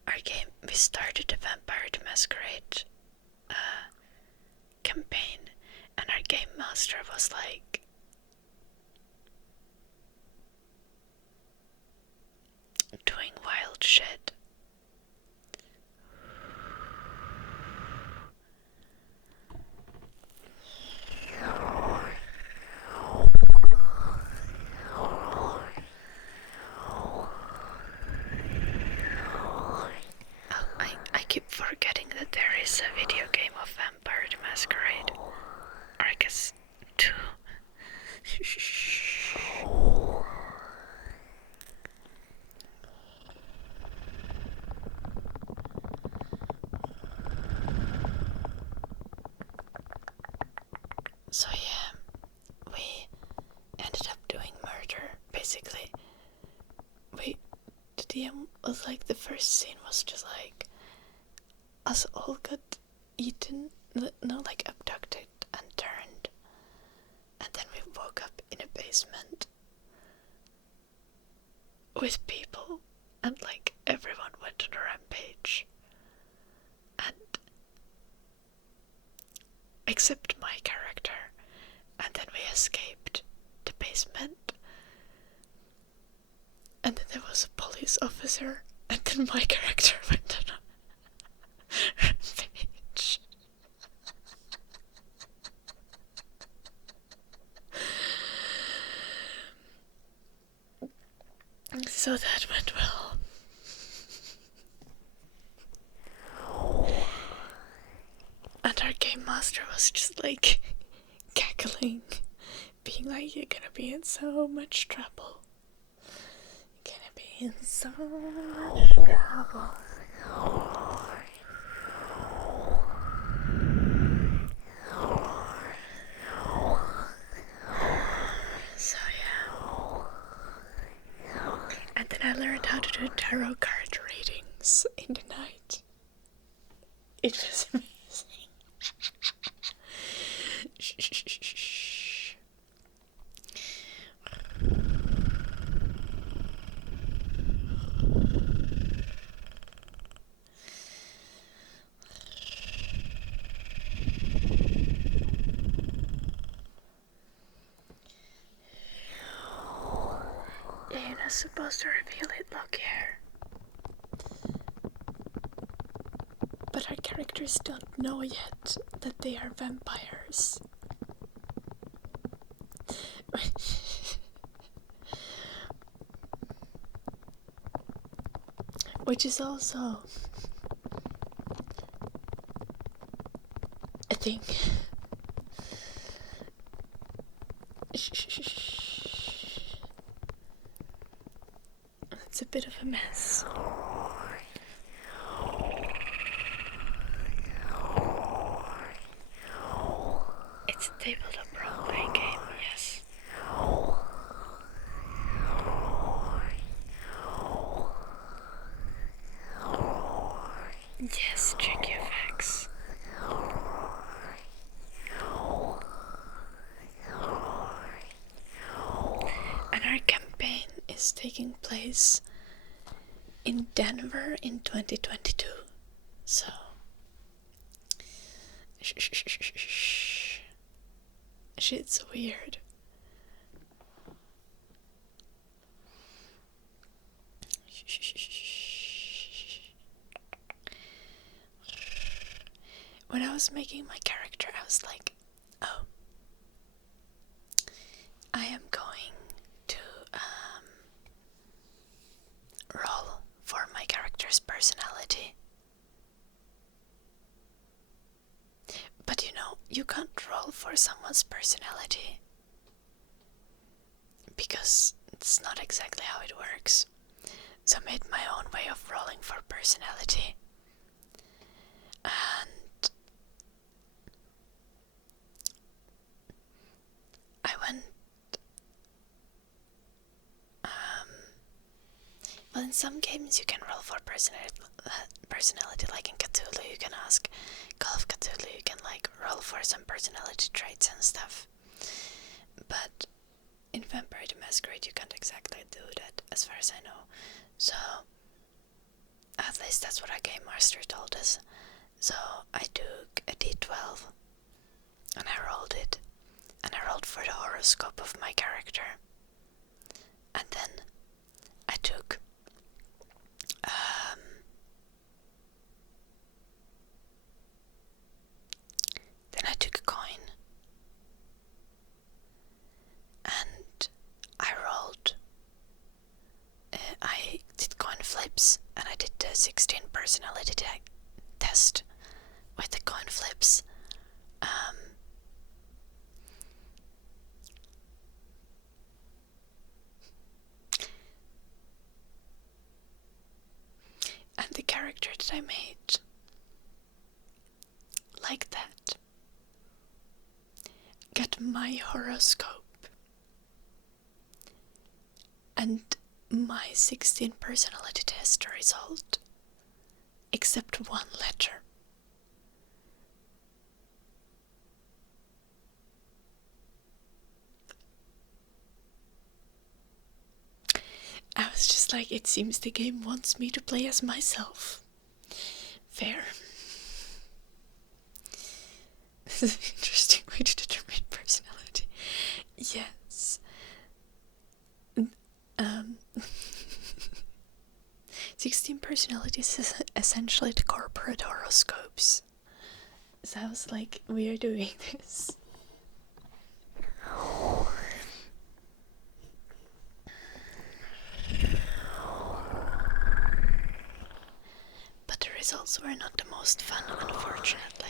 Our game, we started the Vampire the Masquerade campaign, and our game master was like, doing wild shit. I keep forgetting that there is a video game of Vampire the Masquerade. Or I guess two. So yeah, we ended up doing murder. Basically, the DM was like, the first scene was just like, us all got eaten, no, like abducted and turned, and then we woke up in a basement with people, and like everyone went on a rampage, and except my character, and then we escaped the basement, and then there was a police officer, and then my character went on a rampage. So that went well. And our game master was just like cackling, being like, you're gonna be in so much trouble. You're gonna be in so much trouble. So yeah. And then I learned how to do tarot card readings in the night. It was amazing. Shh. Yeah, you're not supposed to reveal it, look here. But our characters don't know yet that they are vampires. Which is also a thing. It's a bit of a mess. It's a tabletop role-playing game, yes. taking place in Denver in 2022. So shit's weird. When I was making my character, I was like, oh, I am going to roll for my character's personality. But you know, you can't roll for someone's personality because it's not exactly how it works. So I made my own way of rolling for personality. And I went... well, in some games you can roll for personality, like in Cthulhu you can ask Call of Cthulhu, you can like roll for some personality traits and stuff. But in Vampire the Masquerade you can't exactly do that, as far as I know. So, at least that's what our game master told us. So I took a d12 and I rolled it, and I rolled for the horoscope of my character. And then I took a coin, and I rolled. I did coin flips, and I did the 16 personality test with the coin flips. And the character that I made, like that, got my horoscope and my 16 personality test result, except one letter. I was just like, it seems the game wants me to play as myself. Fair. This is an interesting way to determine personality. Yes. 16 personalities is essentially the corporate horoscopes. So I was like, we are doing this. But the results were not the most fun, unfortunately.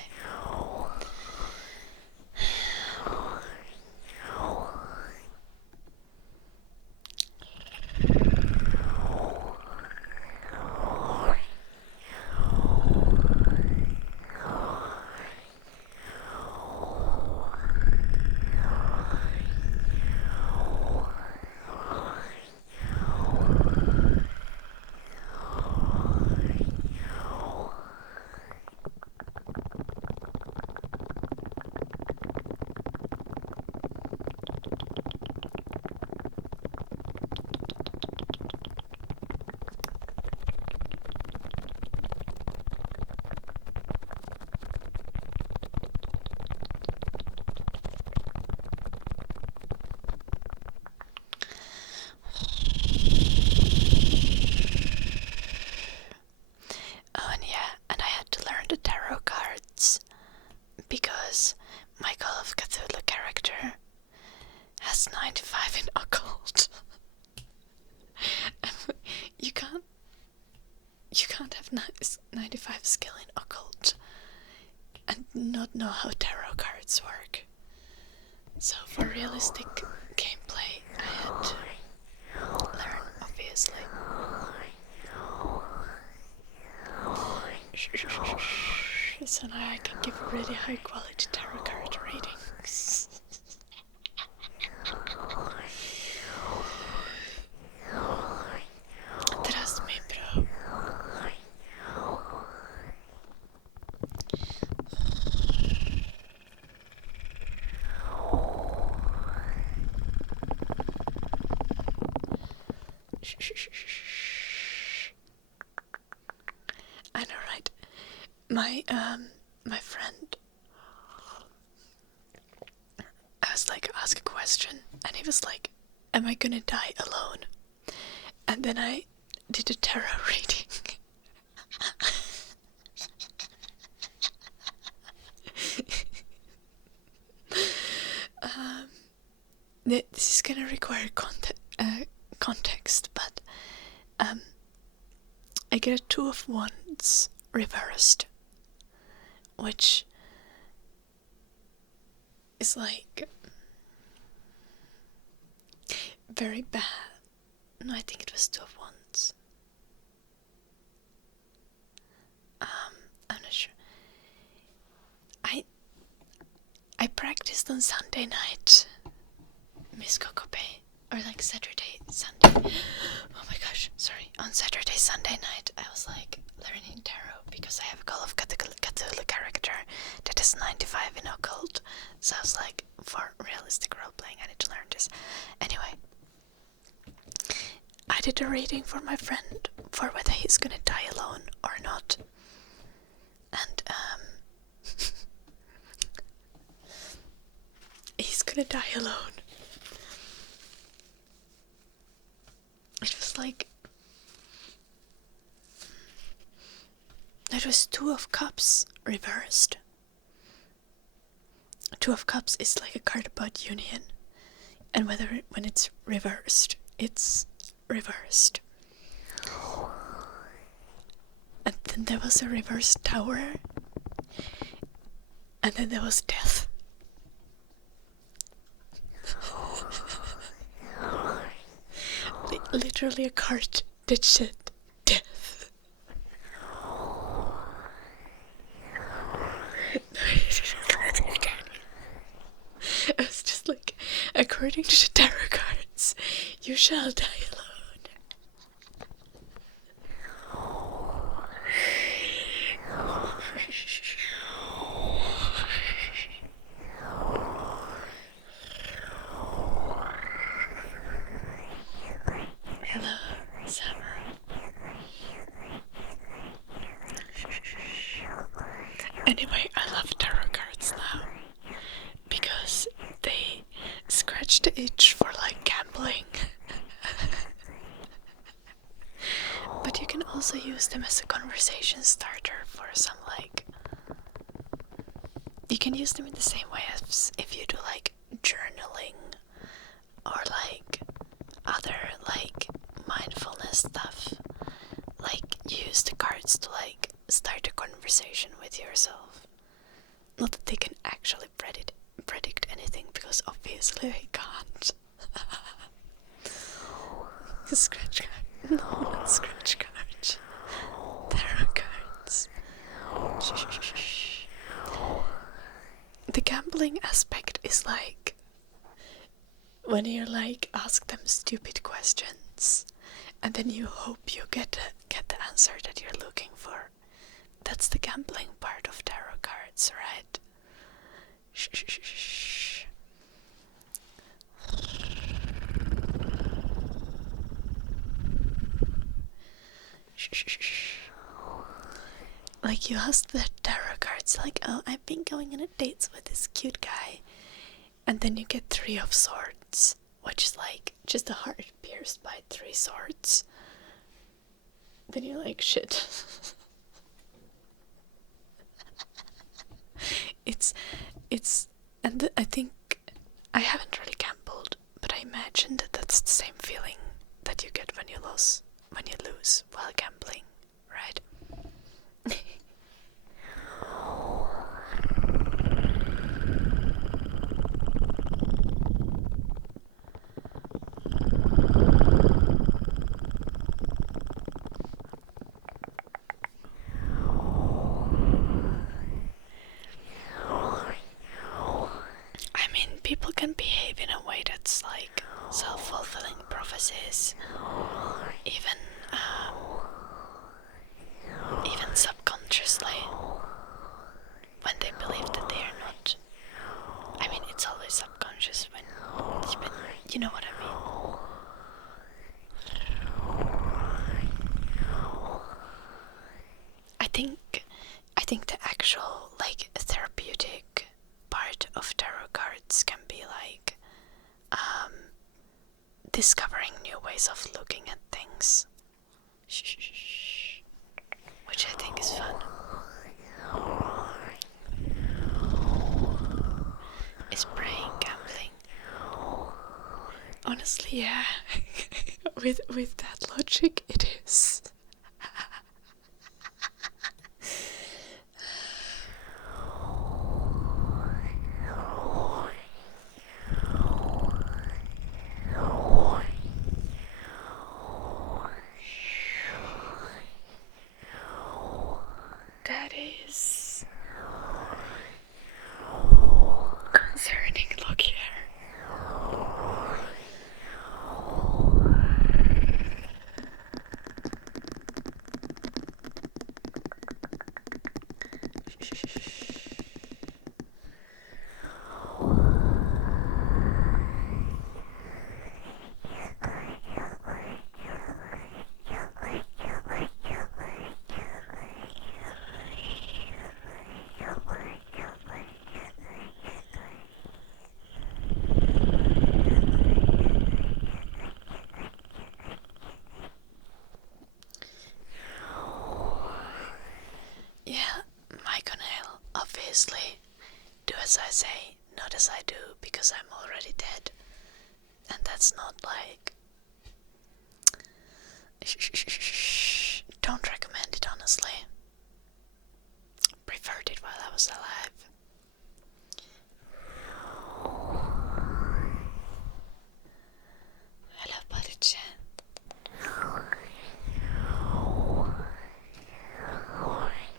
Because my Call of Cthulhu character has 95 in occult. You can't have 95 skill in occult and not know how tarot cards work. So for realistic gameplay, I had to learn, obviously. So now I can give really high quality tarot card readings. Trust me, bro. I know, right? My friend, I was like, ask a question, and he was like, am I gonna die alone? And then I did a tarot reading. This is gonna require context, but I get a Two of Wands reversed, which is like very bad. No, I think it was Two of Wands. I'm not sure. I practiced on Sunday night, Miss Kokope, or like Saturday, Sunday. Oh my gosh, sorry. On Saturday, Sunday night, I was like learning tarot because I have a Call of Cthulhu character that is 95 in occult. So I was like, for realistic role playing, I need to learn this. Anyway, I did a reading for my friend for whether he's gonna die alone or not. And he's gonna die alone. It was like, it was Two of Cups reversed. Two of Cups is like a card about union, and when it's reversed, it's reversed. And then there was a reversed Tower, and then there was death. Literally a card that said death. It was just like, according to the tarot cards, you shall die alone. Hello, Summer. Anyway, I love tarot cards now because they scratch the itch for like gambling. But you can also use them as a conversation starter for some like... You can use them in the same way as if you do like journaling or like other like mindfulness stuff. Like use the cards to like start a conversation with yourself. Not that they can actually predict anything, because obviously they can't. Scratch card. No, not scratch cards. Tarot cards. Shh. The gambling aspect is like when you like ask them stupid questions and then you hope you get the answer that you're looking for. That's the gambling part of tarot cards, right? Shh. Like you ask the tarot cards like, oh, I've been going on a date with this cute guy, and then you get Three of Swords, which is like just a heart pierced by 3 swords. Then you're like, shit. And I think I haven't really gambled, but I imagine that that's the same feeling that you get when you lose while gambling, right? People can behave in a way that's like self-fulfilling prophecies, even subconsciously, when they believe that they are not. I mean, it's always subconscious when you know what I I think the actual like therapeutic part of tarot cards can be like discovering new ways of looking at things, which I think is fun. Is brain gambling? Honestly, yeah. with that logic, it is. That is concerning. Look here. Yeah, my Connell, obviously, do as I say, not as I do, because I'm already dead. And that's not like... Don't recommend it, honestly. Preferred it while I was alive. Hello, Buddy Chan.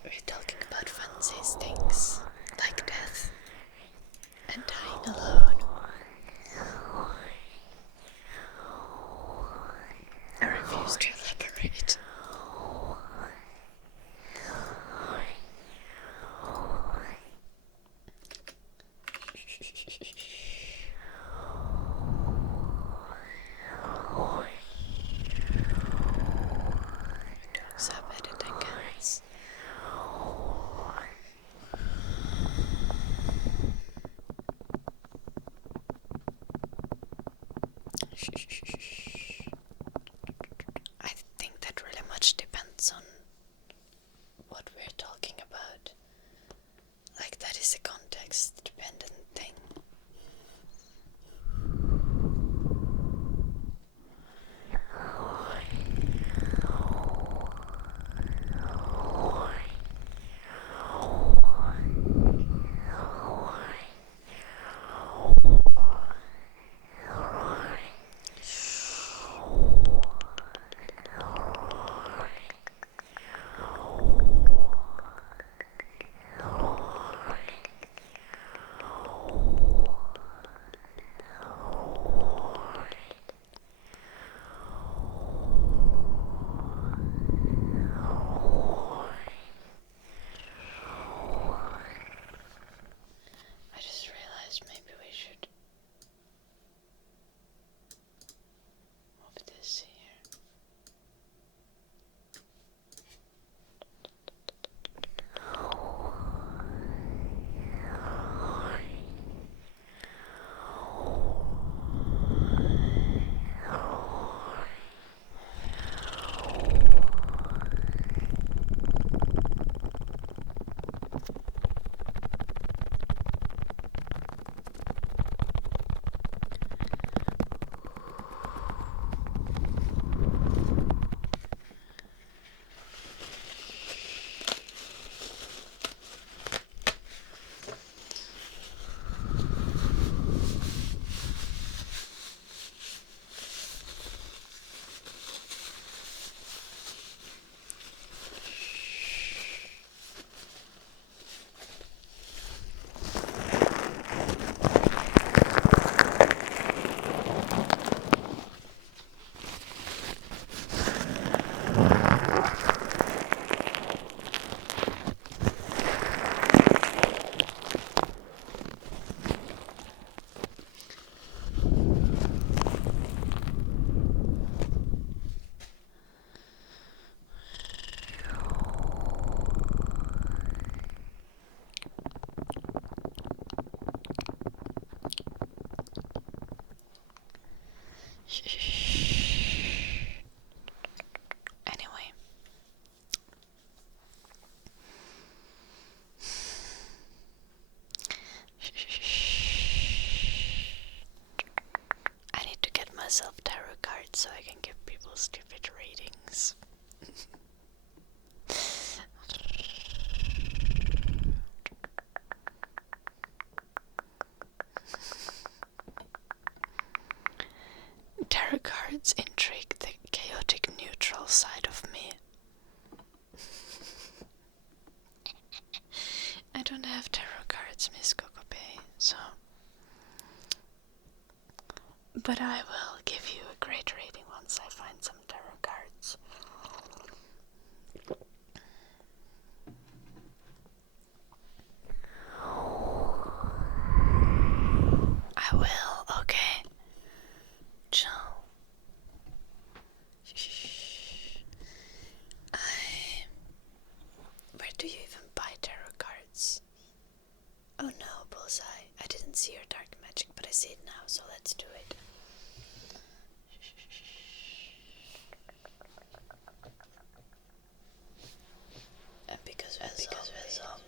We're talking about fancy things, like death and dying alone. I refuse to elaborate. Dogs are better than cats. I think that really much depends on what we're talking about. Like, that is a context dependent thing. Anyway. I need to get myself tarot cards so I can give people stupid readings. Tarot cards intrigue the chaotic neutral side of me. I don't have tarot cards, Miss Kokopay, so... But I will give you a great reading once I find some tarot cards. I will, okay. Chill. Where do you even buy tarot cards? Oh no, Bullseye. I didn't see your dark magic, but I see it now, so let's do it. And because we're zombie.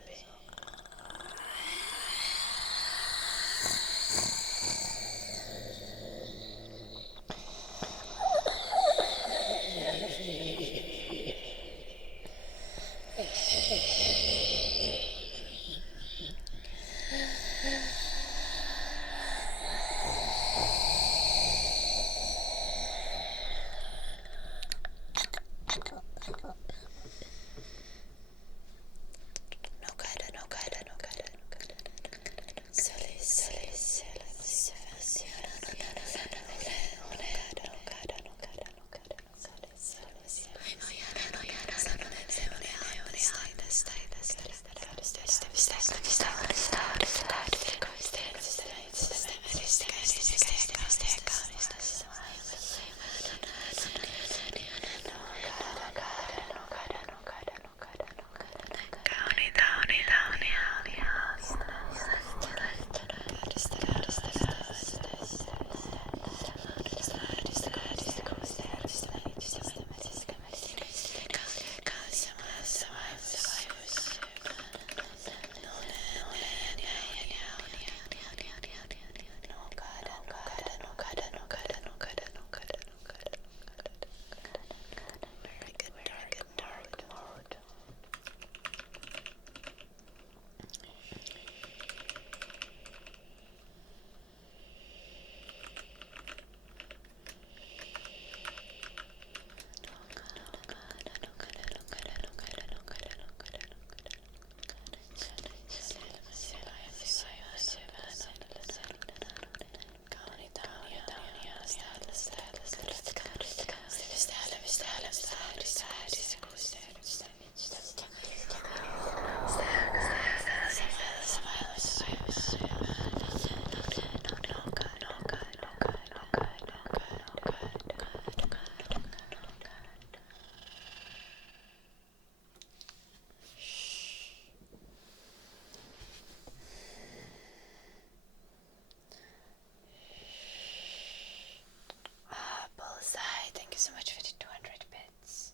So much for the 200 bits.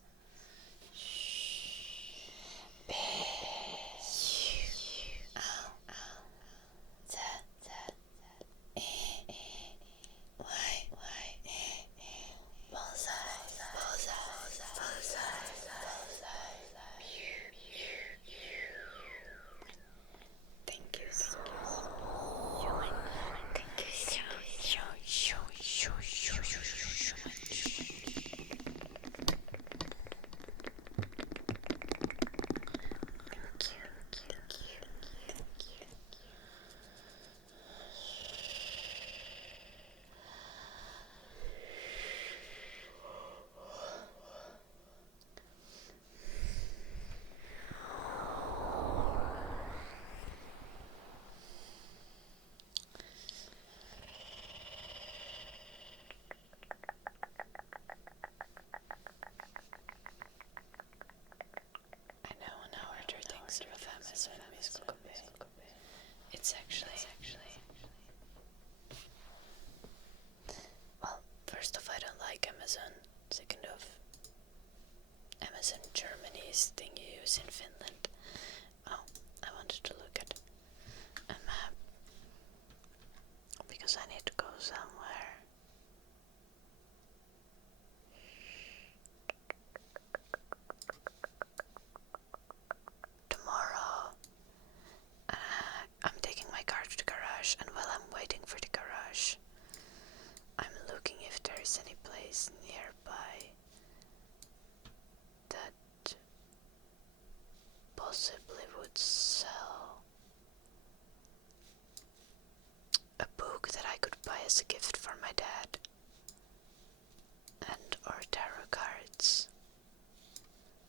It's actually well, first of Amazon. It's a kind of Amazon Germany's thing you use in Finland. Oh, I wanted to look at a map because I need to go somewhere. Tomorrow, I'm taking my car to the garage, and while I'm waiting for the garage, I'm looking if there is any place nearby that possibly would sell a book that I could buy as a gift for my dad, and or tarot cards.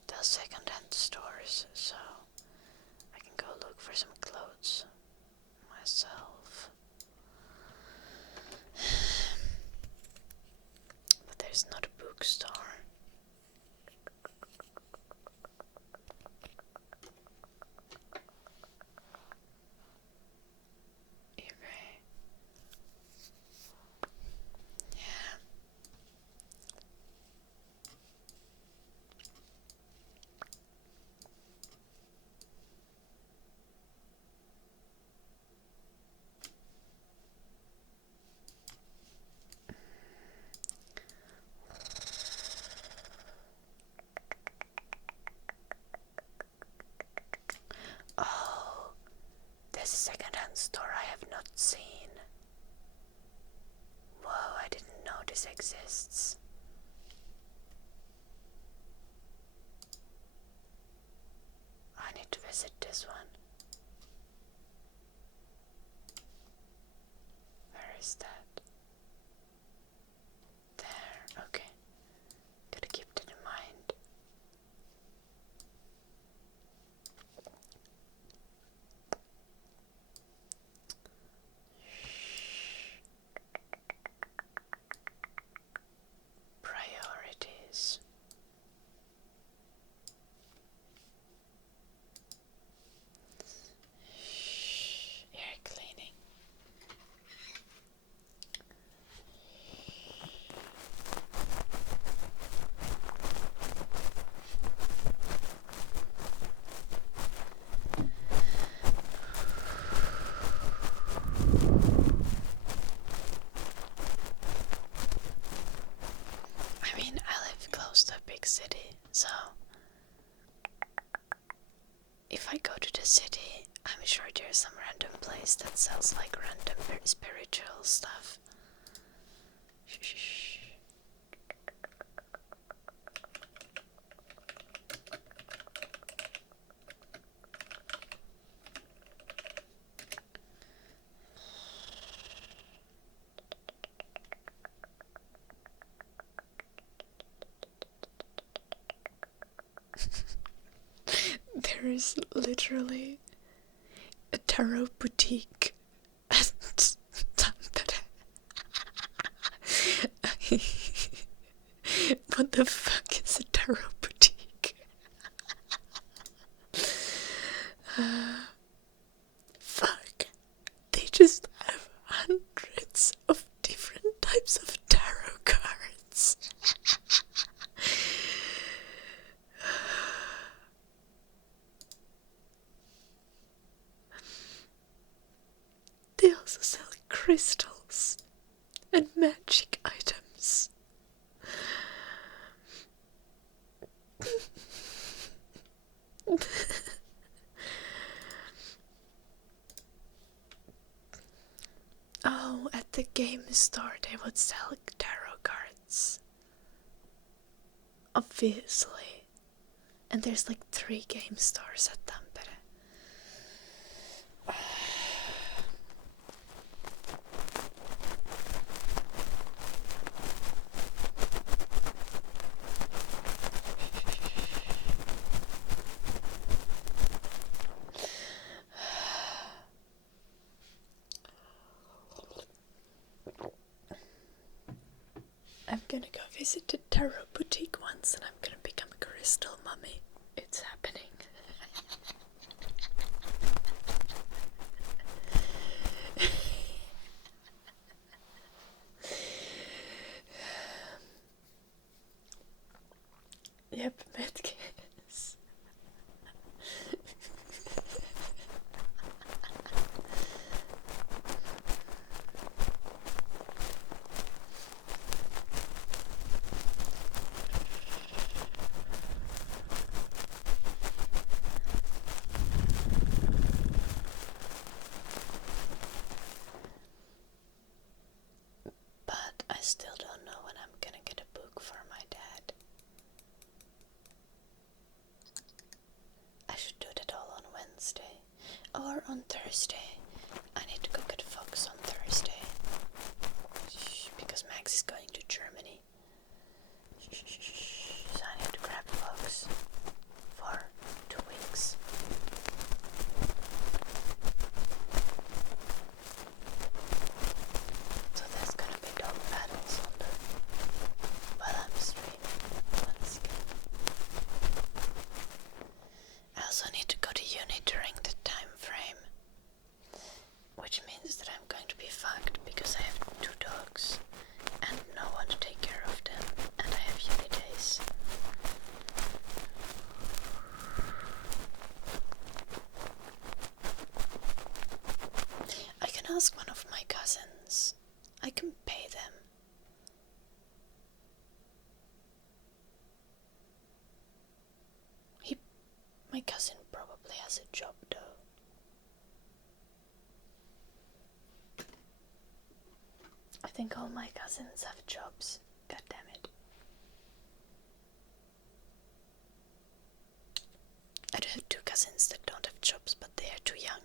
They're second-hand stores, so I can go look for some clothes myself. But there's not a bookstore. Okay. Yeah. Oh, there's a second-hand store I have not seen. Whoa, I didn't know this exists. I need to visit this one. Where is that? There, okay. Gotta keep that in mind. Priorities. Air cleaning. I mean, I live close to a big city, so if I go to the city, I'm sure there's some random place that sells like random spiritual stuff. Shh. There is literally a tarot boutique at Tampere. What the fuck is a tarot boutique? Fuck. They just have hundreds of different types of tarot cards. They also sell crystals and magic items. Oh, at the game store they would sell tarot cards. Obviously. And there's like 3 game stores at Tampere. I'm gonna go visit the tarot boutique once and I'm gonna become a crystal mummy. It's happening. Or on Thursday. I need to go get Fox on Thursday. Because Max is going to Germany. So I need to grab Fox for 2 weeks. So there's gonna be dog battles on the while I'm streaming once again. I also need to go to uni during the time frame, which means that I'm going to be fucked because I have 2 dogs and no one to take care of them, and I have uni days. I can ask one of my cousins. I can pay them. My cousin probably has a job though. I think all my cousins have jobs. God damn it. I do have 2 cousins that don't have jobs, but they are too young.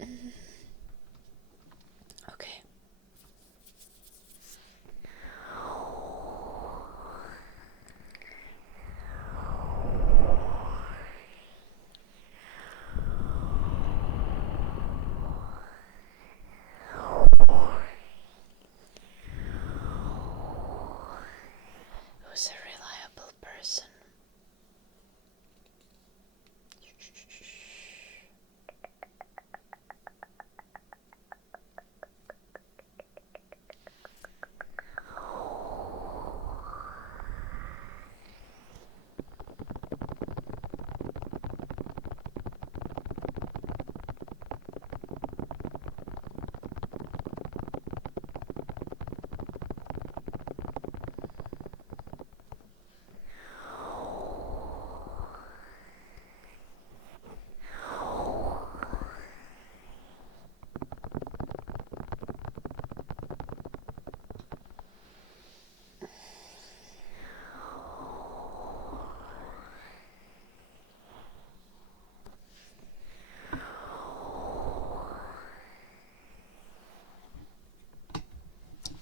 Okay. Who's a reliable person?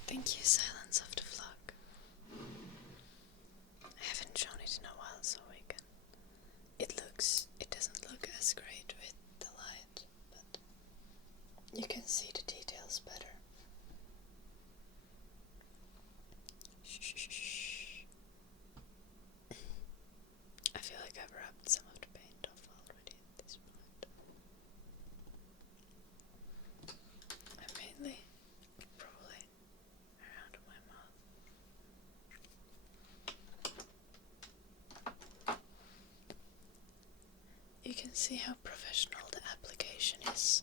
Thank you, Silence of the Flock. I haven't shown it in a while, so we can. It doesn't look as great with the light, but you can see the details better. Shh. I feel like I've rubbed some of the paint off already at this point. And mainly, probably around my mouth. You can see how professional the application is.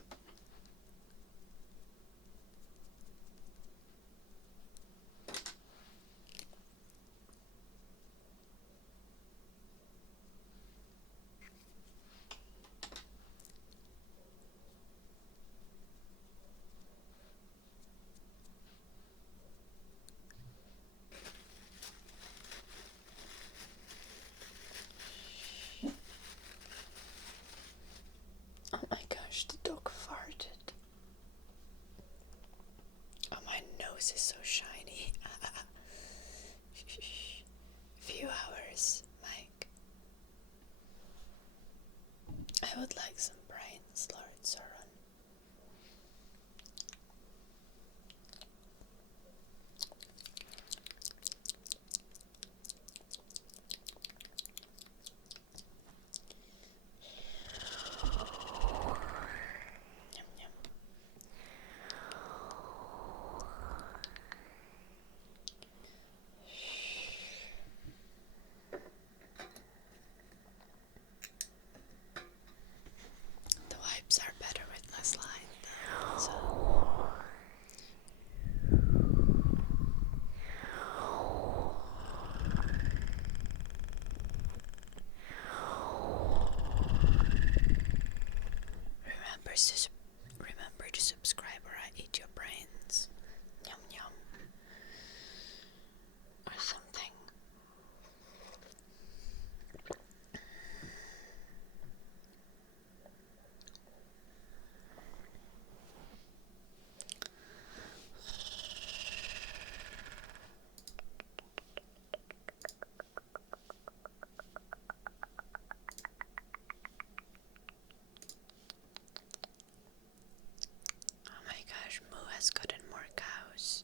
Oh my gosh, the dog farted. Oh, my nose is so shiny. Few hours, Mike. I would like some brains, Lord Sauron. Yum yum. The wipes are better with less light though, so. Remember to subscribe or I eat your brains. Yum yum. Or something. Oh my gosh, Moo has gotten more cows.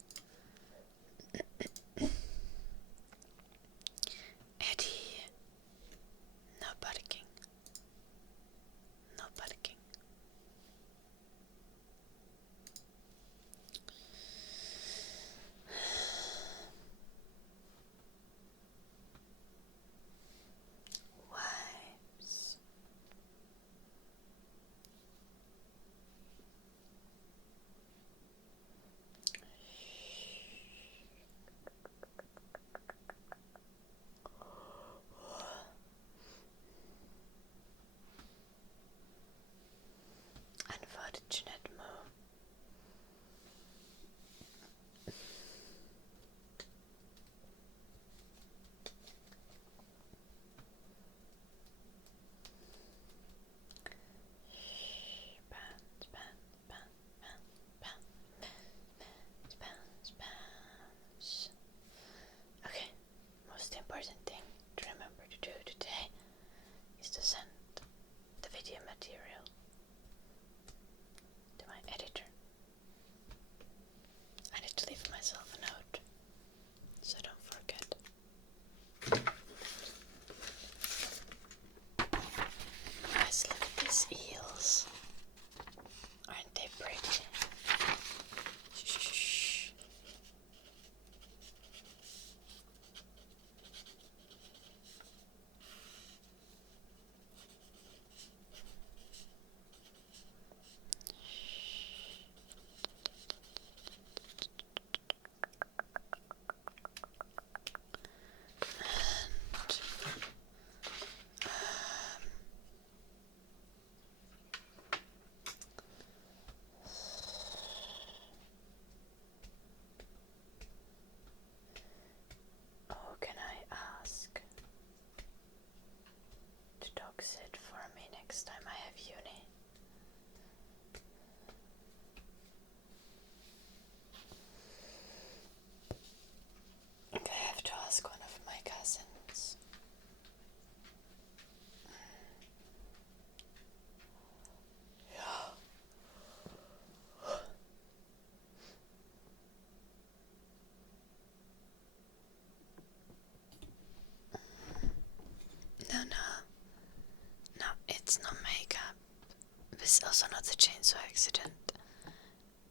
was also not a chainsaw accident.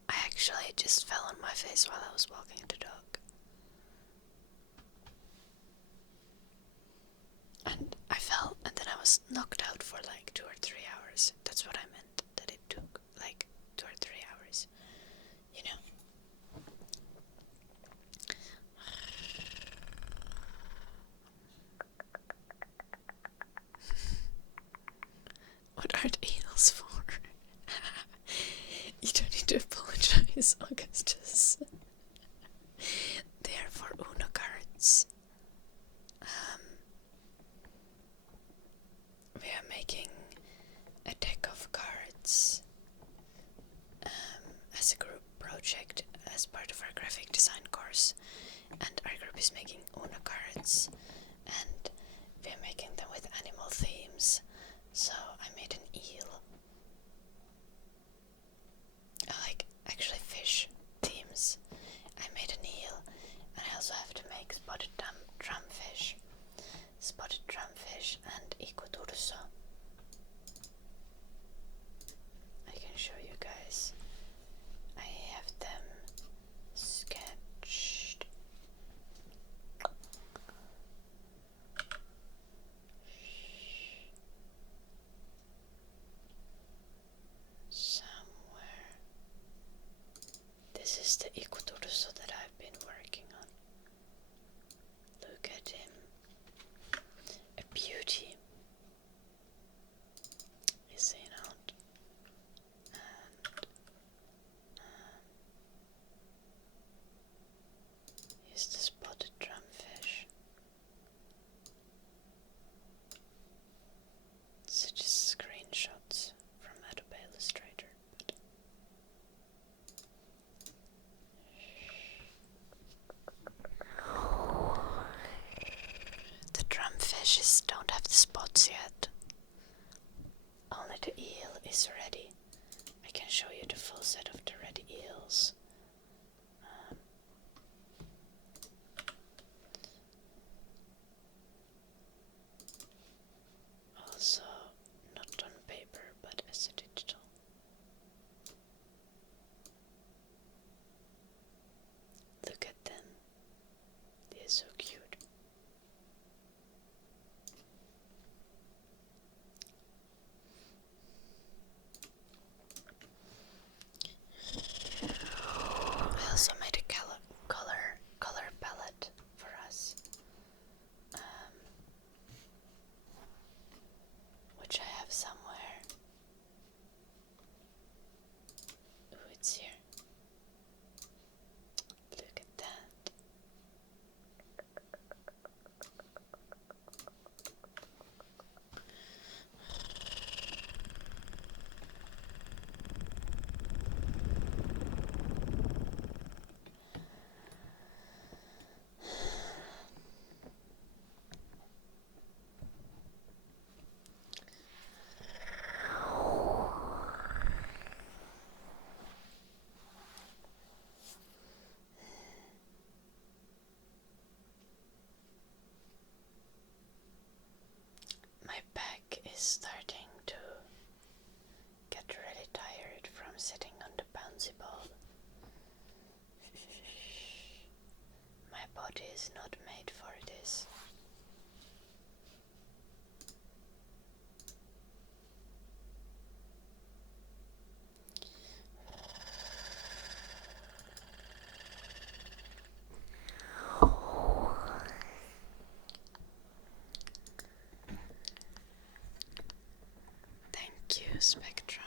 I actually just fell on my face while I was walking the dog. And I fell, and then I was knocked out for like 2 or 3 hours. That's what I meant, that it took like 2 or 3 hours. You know? What are the eels for? You don't need to apologize, Augustus. They are for Uno cards. We are making a deck of cards as a group project as part of our graphic design course, and our group is making Uno cards, and we are making them with animal themes. So I made an eel. I like actually fish themes. I made an eel, and I also have to make spotted drumfish and ecoturso. I can show you guys. I have them sketched. Somewhere. This is the ecoturso that I've been working on. Look at him. A beauty. Is he not? And here's the spotted drumfish. So just screenshots from Adobe Illustrator. The drumfishes don't have the spots yet. Only the eel is ready. I can show you the full set of the ready eels. Also, not on paper, but as a digital. Look at them. They're so cute. I also made a color palette for us, which I have somewhere. Ooh, it's here. Look at that. My back is starting to get really tired from sitting on the bouncy ball. My body is not made for this. Thank you, Spectra.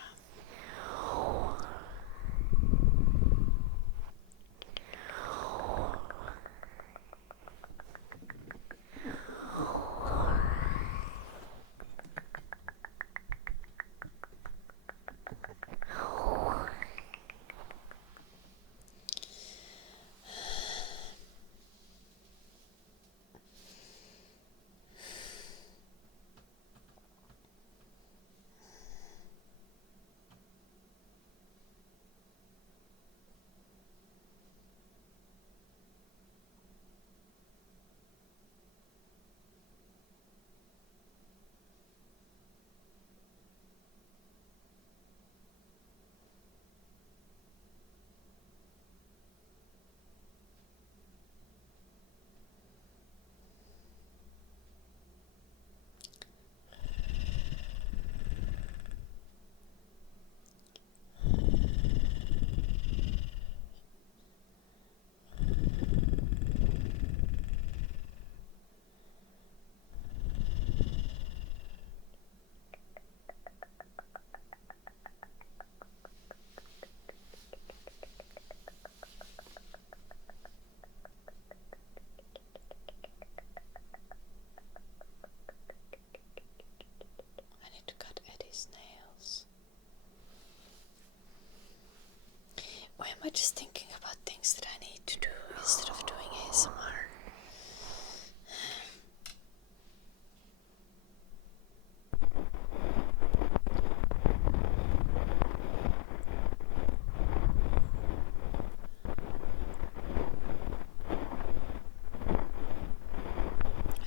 Why am I just thinking about things that I need to do instead of doing ASMR?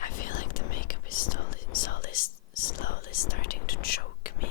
I feel like the makeup is slowly starting to choke me.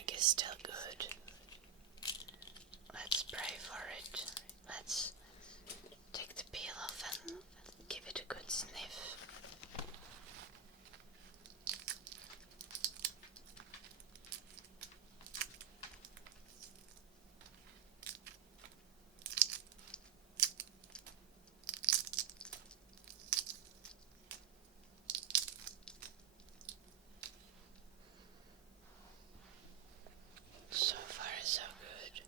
egg is still good. Let's pray for it. Let's take the peel off and give it a good sniff. So far, so good.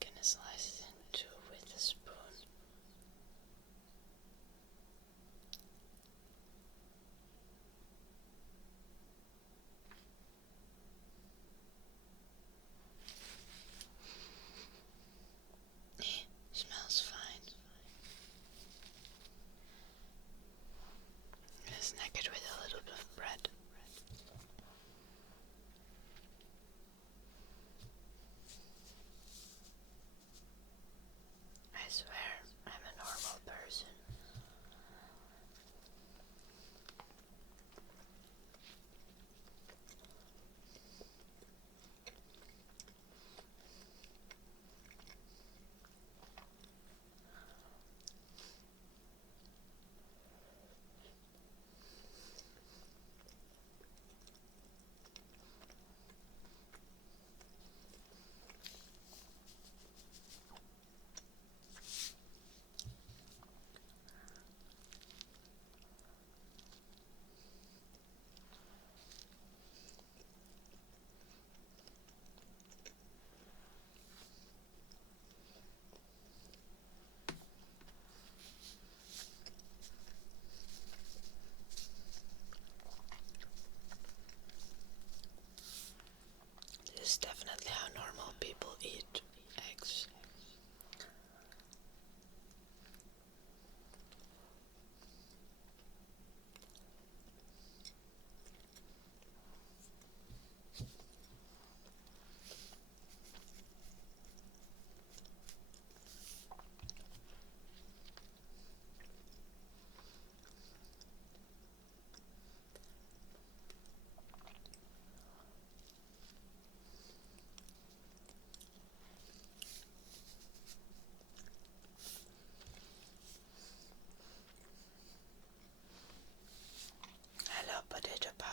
Gonna slice it in two with a spoon. Smells fine. Gonna snack it with a little bit of bread. I swear, I'm a normal person. This is definitely how normal people eat eggs. Hello, potato power.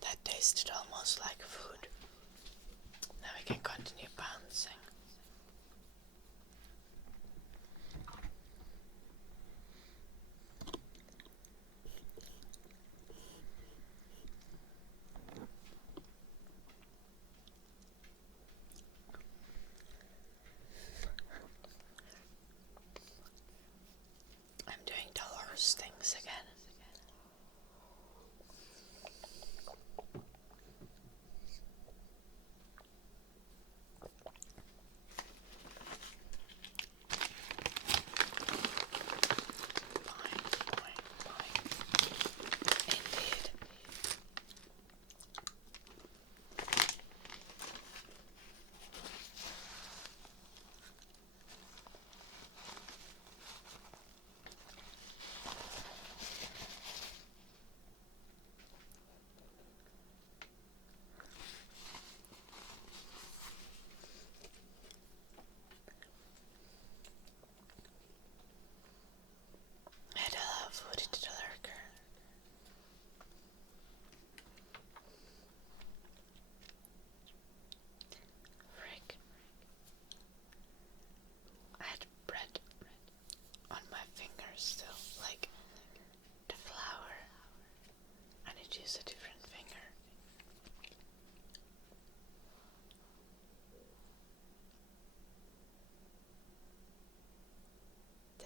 That tasted almost like food. Now we can continue bouncing. I'm doing Dolores things again.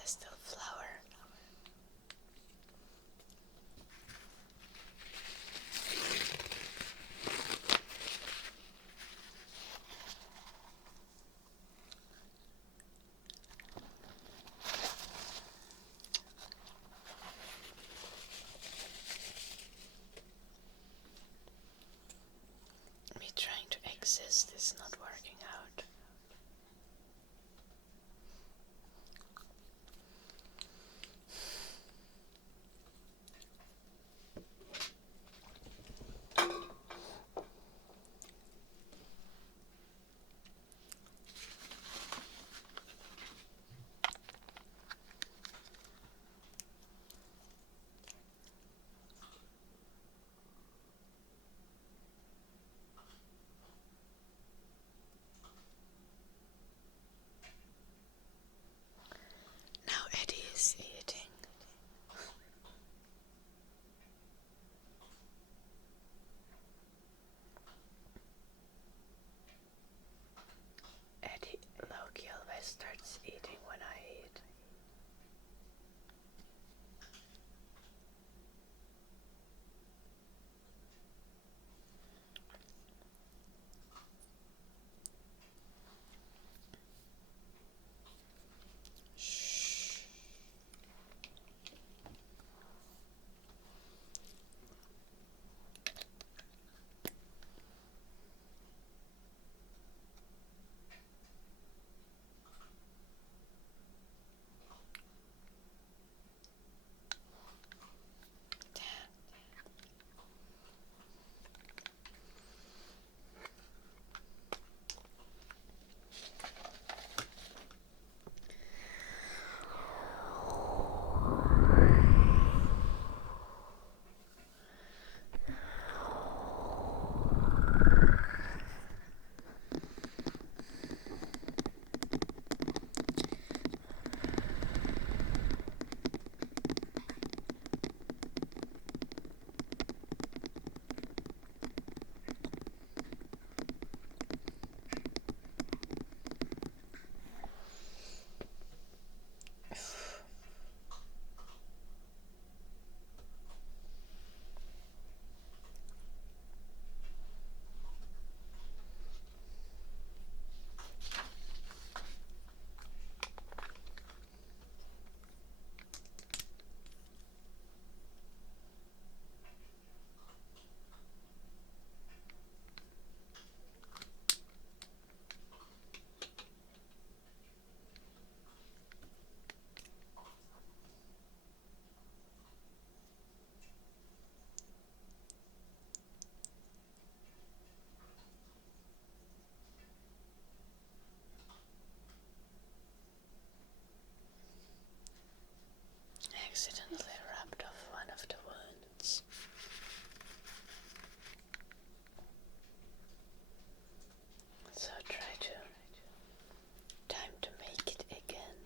pastel flower. Me trying to exist is not working out. Now Eddie is eating. Eddie Loki always starts eating when I eat. Shh. Accidentally rubbed off one of the wounds. So try to make it again.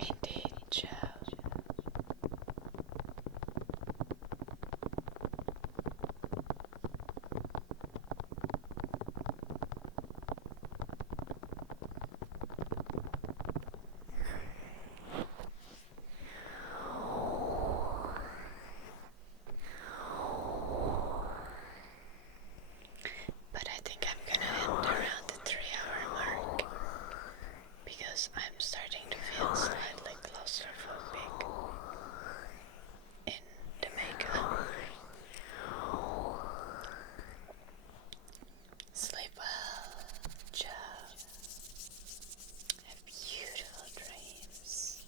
Indeed, Joe. But I think I'm gonna end around the 3-hour mark because I'm starting to feel slightly claustrophobic in the makeup. Sleep well, Joe. Have beautiful dreams.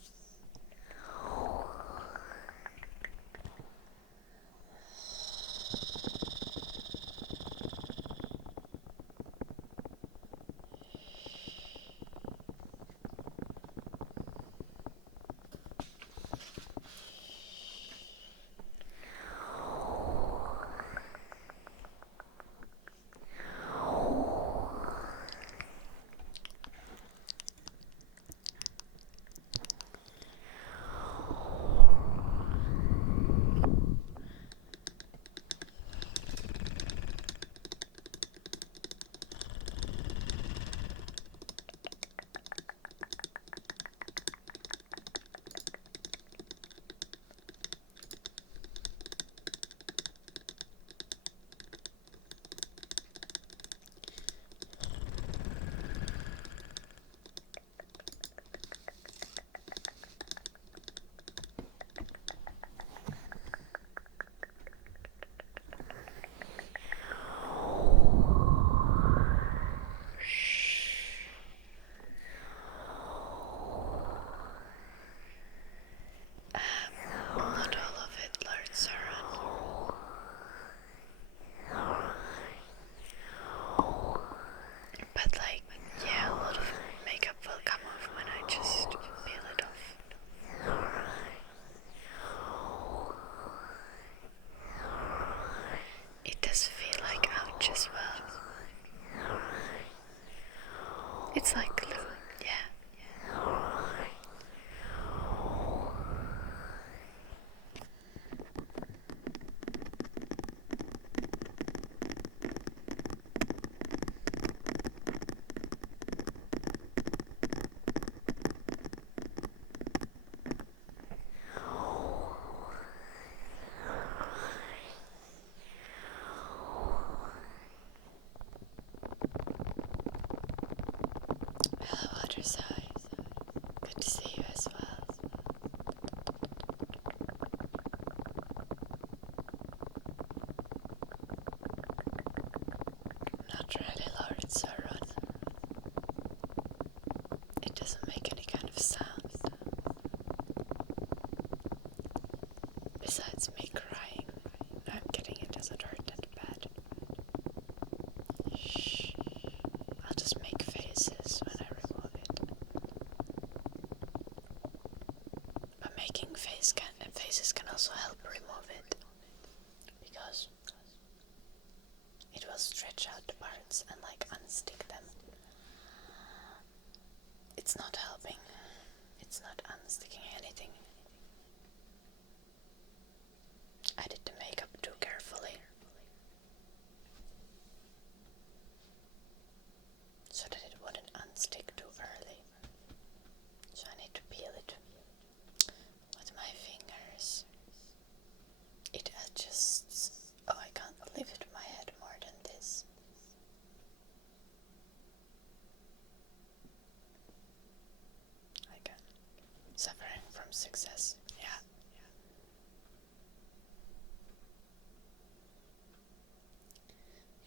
Not all of it, Lord Sauron. But like, yeah, a lot of makeup will come off when I just peel it off. It does feel like ouch as well. It's like glue, yeah. Hello, other side. Good to see you as well. Not really, Lord Sauron. It doesn't make any kind of sound. Besides me crying, I'm kidding, it doesn't hurt that bad. Shh. I'll just make faces when I remove it. But making faces can also help remove it, because it will stretch out the parts and like unstick them. It's not helping. It's not unsticking anything. I did the makeup too carefully, so that it wouldn't unstick too early. So I need to peel it with my fingers. It adjusts. Oh, I can't lift my head more than this. I can. Suffering from success. Yeah.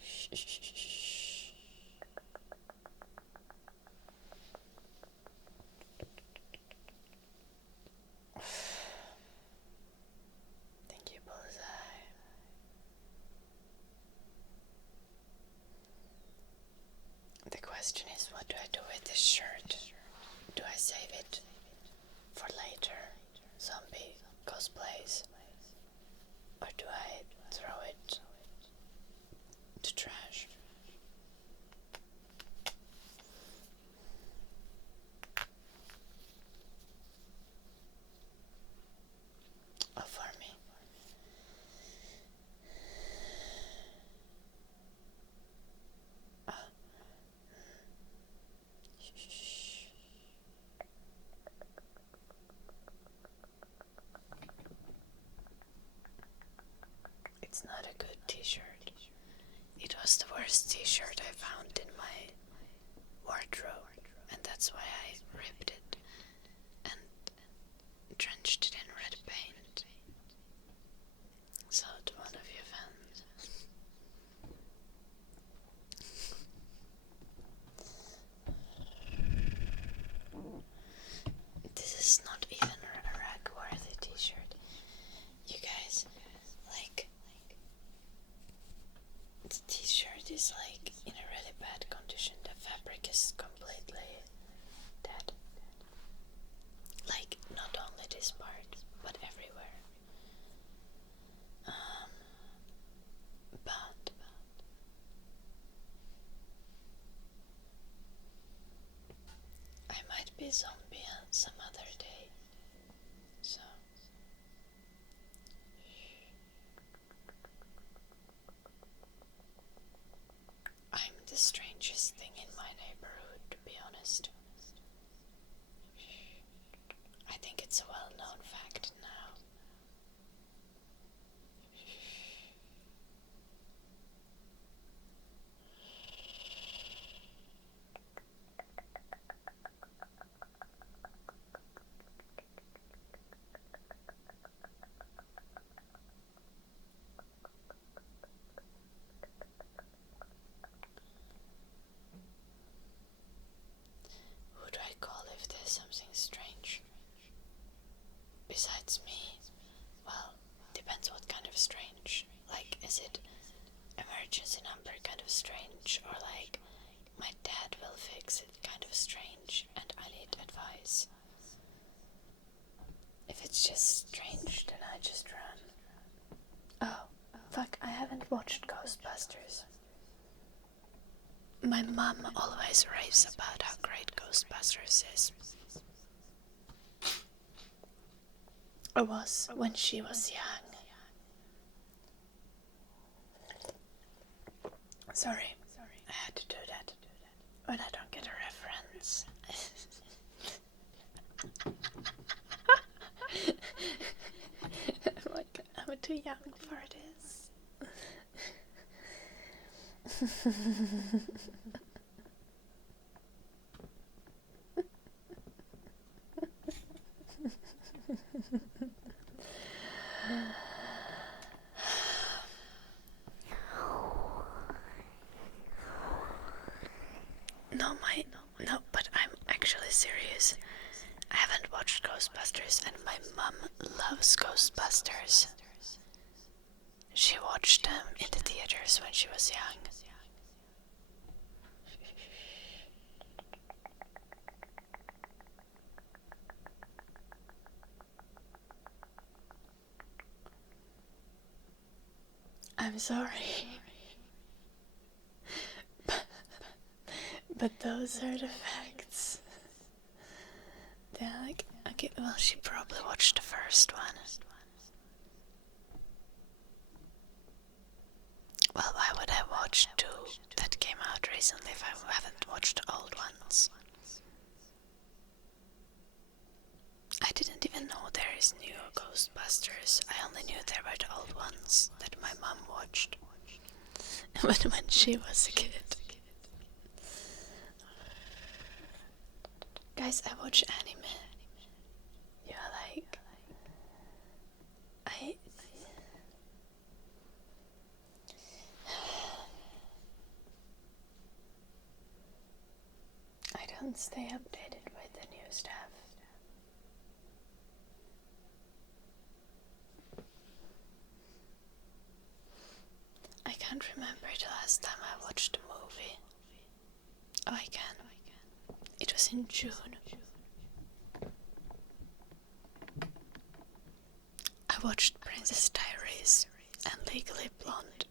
Shh. Thank you, Bullseye. The question is, what do I do with this shirt? Do I save it for later zombie cosplays? Or do I throw it to trash? it's not a good t-shirt. It was the worst t-shirt I found in my wardrobe, and that's why I ripped it and drenched it in red paint. So to one of your fans. This is not even a rag-worthy t-shirt. You guys, like, the t-shirt is like in a really bad condition. The fabric is completely dead. Like, not only this part, but everywhere. But I might be zombie some other day. So I'm the strangest thing in my neighborhood, to be honest. I think it's a well-known fact now. Who do I call if there's something strange? Besides me? Well, depends what kind of strange. Like, is it emergency number kind of strange, or like my dad will fix it kind of strange and I need advice? If it's just strange, then I just run. Oh, fuck, I haven't watched Ghostbusters. My mom always raves about how great Ghostbusters is. Or was when she was young. Sorry, I had to do that when I don't get a reference. I'm too young for this. No, but I'm actually serious. I haven't watched Ghostbusters, and my mum loves Ghostbusters. She watched them in the theaters when she was young. I'm sorry. But those are the facts. They're like, okay, well, she probably watched the first one. Well, why would I watch two that came out recently if I haven't watched the old ones? I didn't even know there is new Ghostbusters. I only knew there were the old ones that my mom watched when she was a kid. Guys, I watch anime. You're like, I don't stay updated with the new stuff. I can't remember the last time I watched a movie. Oh, I can. It was in June. I watched Princess Diaries and Legally Blonde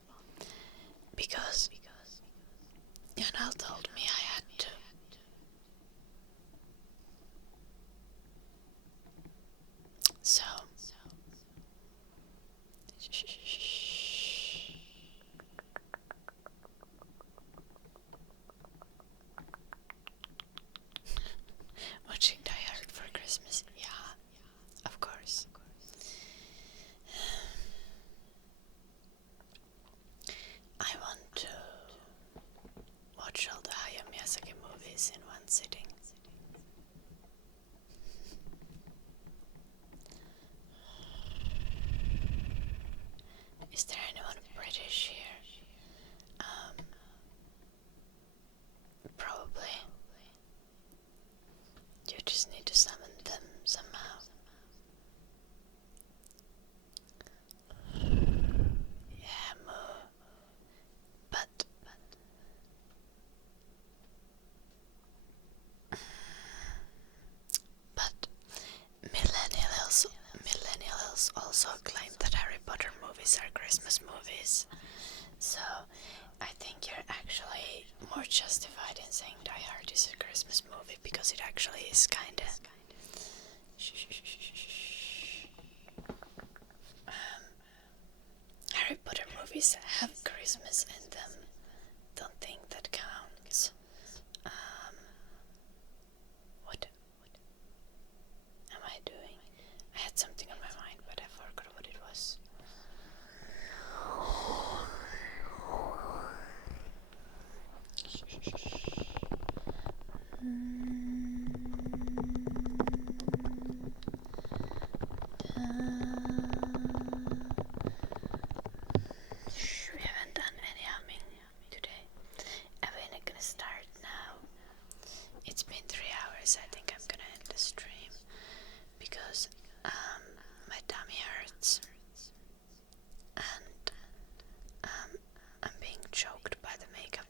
because Janelle told me I had to. So, watching Die Hard for Christmas, yeah, of course. also claim that Harry Potter movies are Christmas movies. So I think you're actually more justified in saying Die Hard is a Christmas movie because it actually is kinda. Harry Potter movies have Christmas in them. Don't think that counts. What am I doing? I had something on my mind, but I forgot what it was. We haven't done any humming today. And we're gonna start now. It's been 3 hours. I think I'm gonna end the stream because my tummy hurts and I'm being choked by the makeup.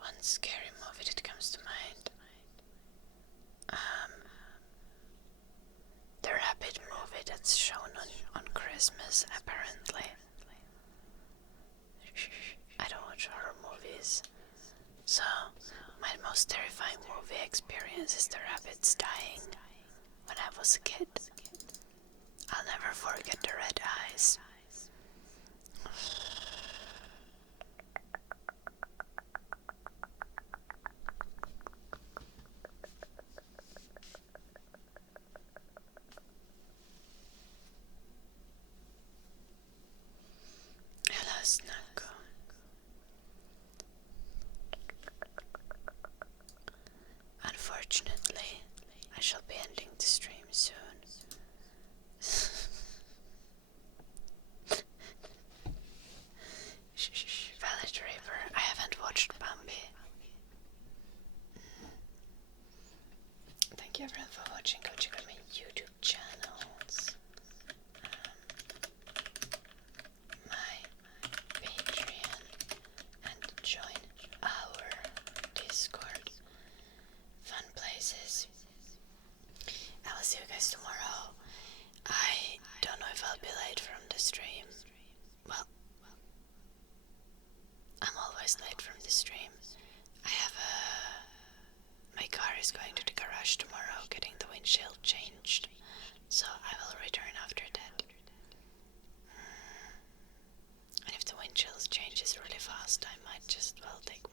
One scary movie that comes to mind. The Rabbit movie that's shown on Christmas, apparently. I don't watch horror movies. So, my most terrifying movie experience is the rabbits dying when I was a kid. I'll never forget the red eyes. Hello, Snuggo. Unfortunately, I shall be ending the stream soon. Valley River. I haven't watched Bambi. Thank you everyone for watching. Go check out my YouTube channels. My Patreon and join our Discord. Fun places. I will see you guys tomorrow. I don't know if I'll be late from the stream. Well, I'm always late from the stream. I have my car is going to the garage tomorrow getting the windshield changed. So I will return after that. And if the windshield changes really fast, I might just, well, take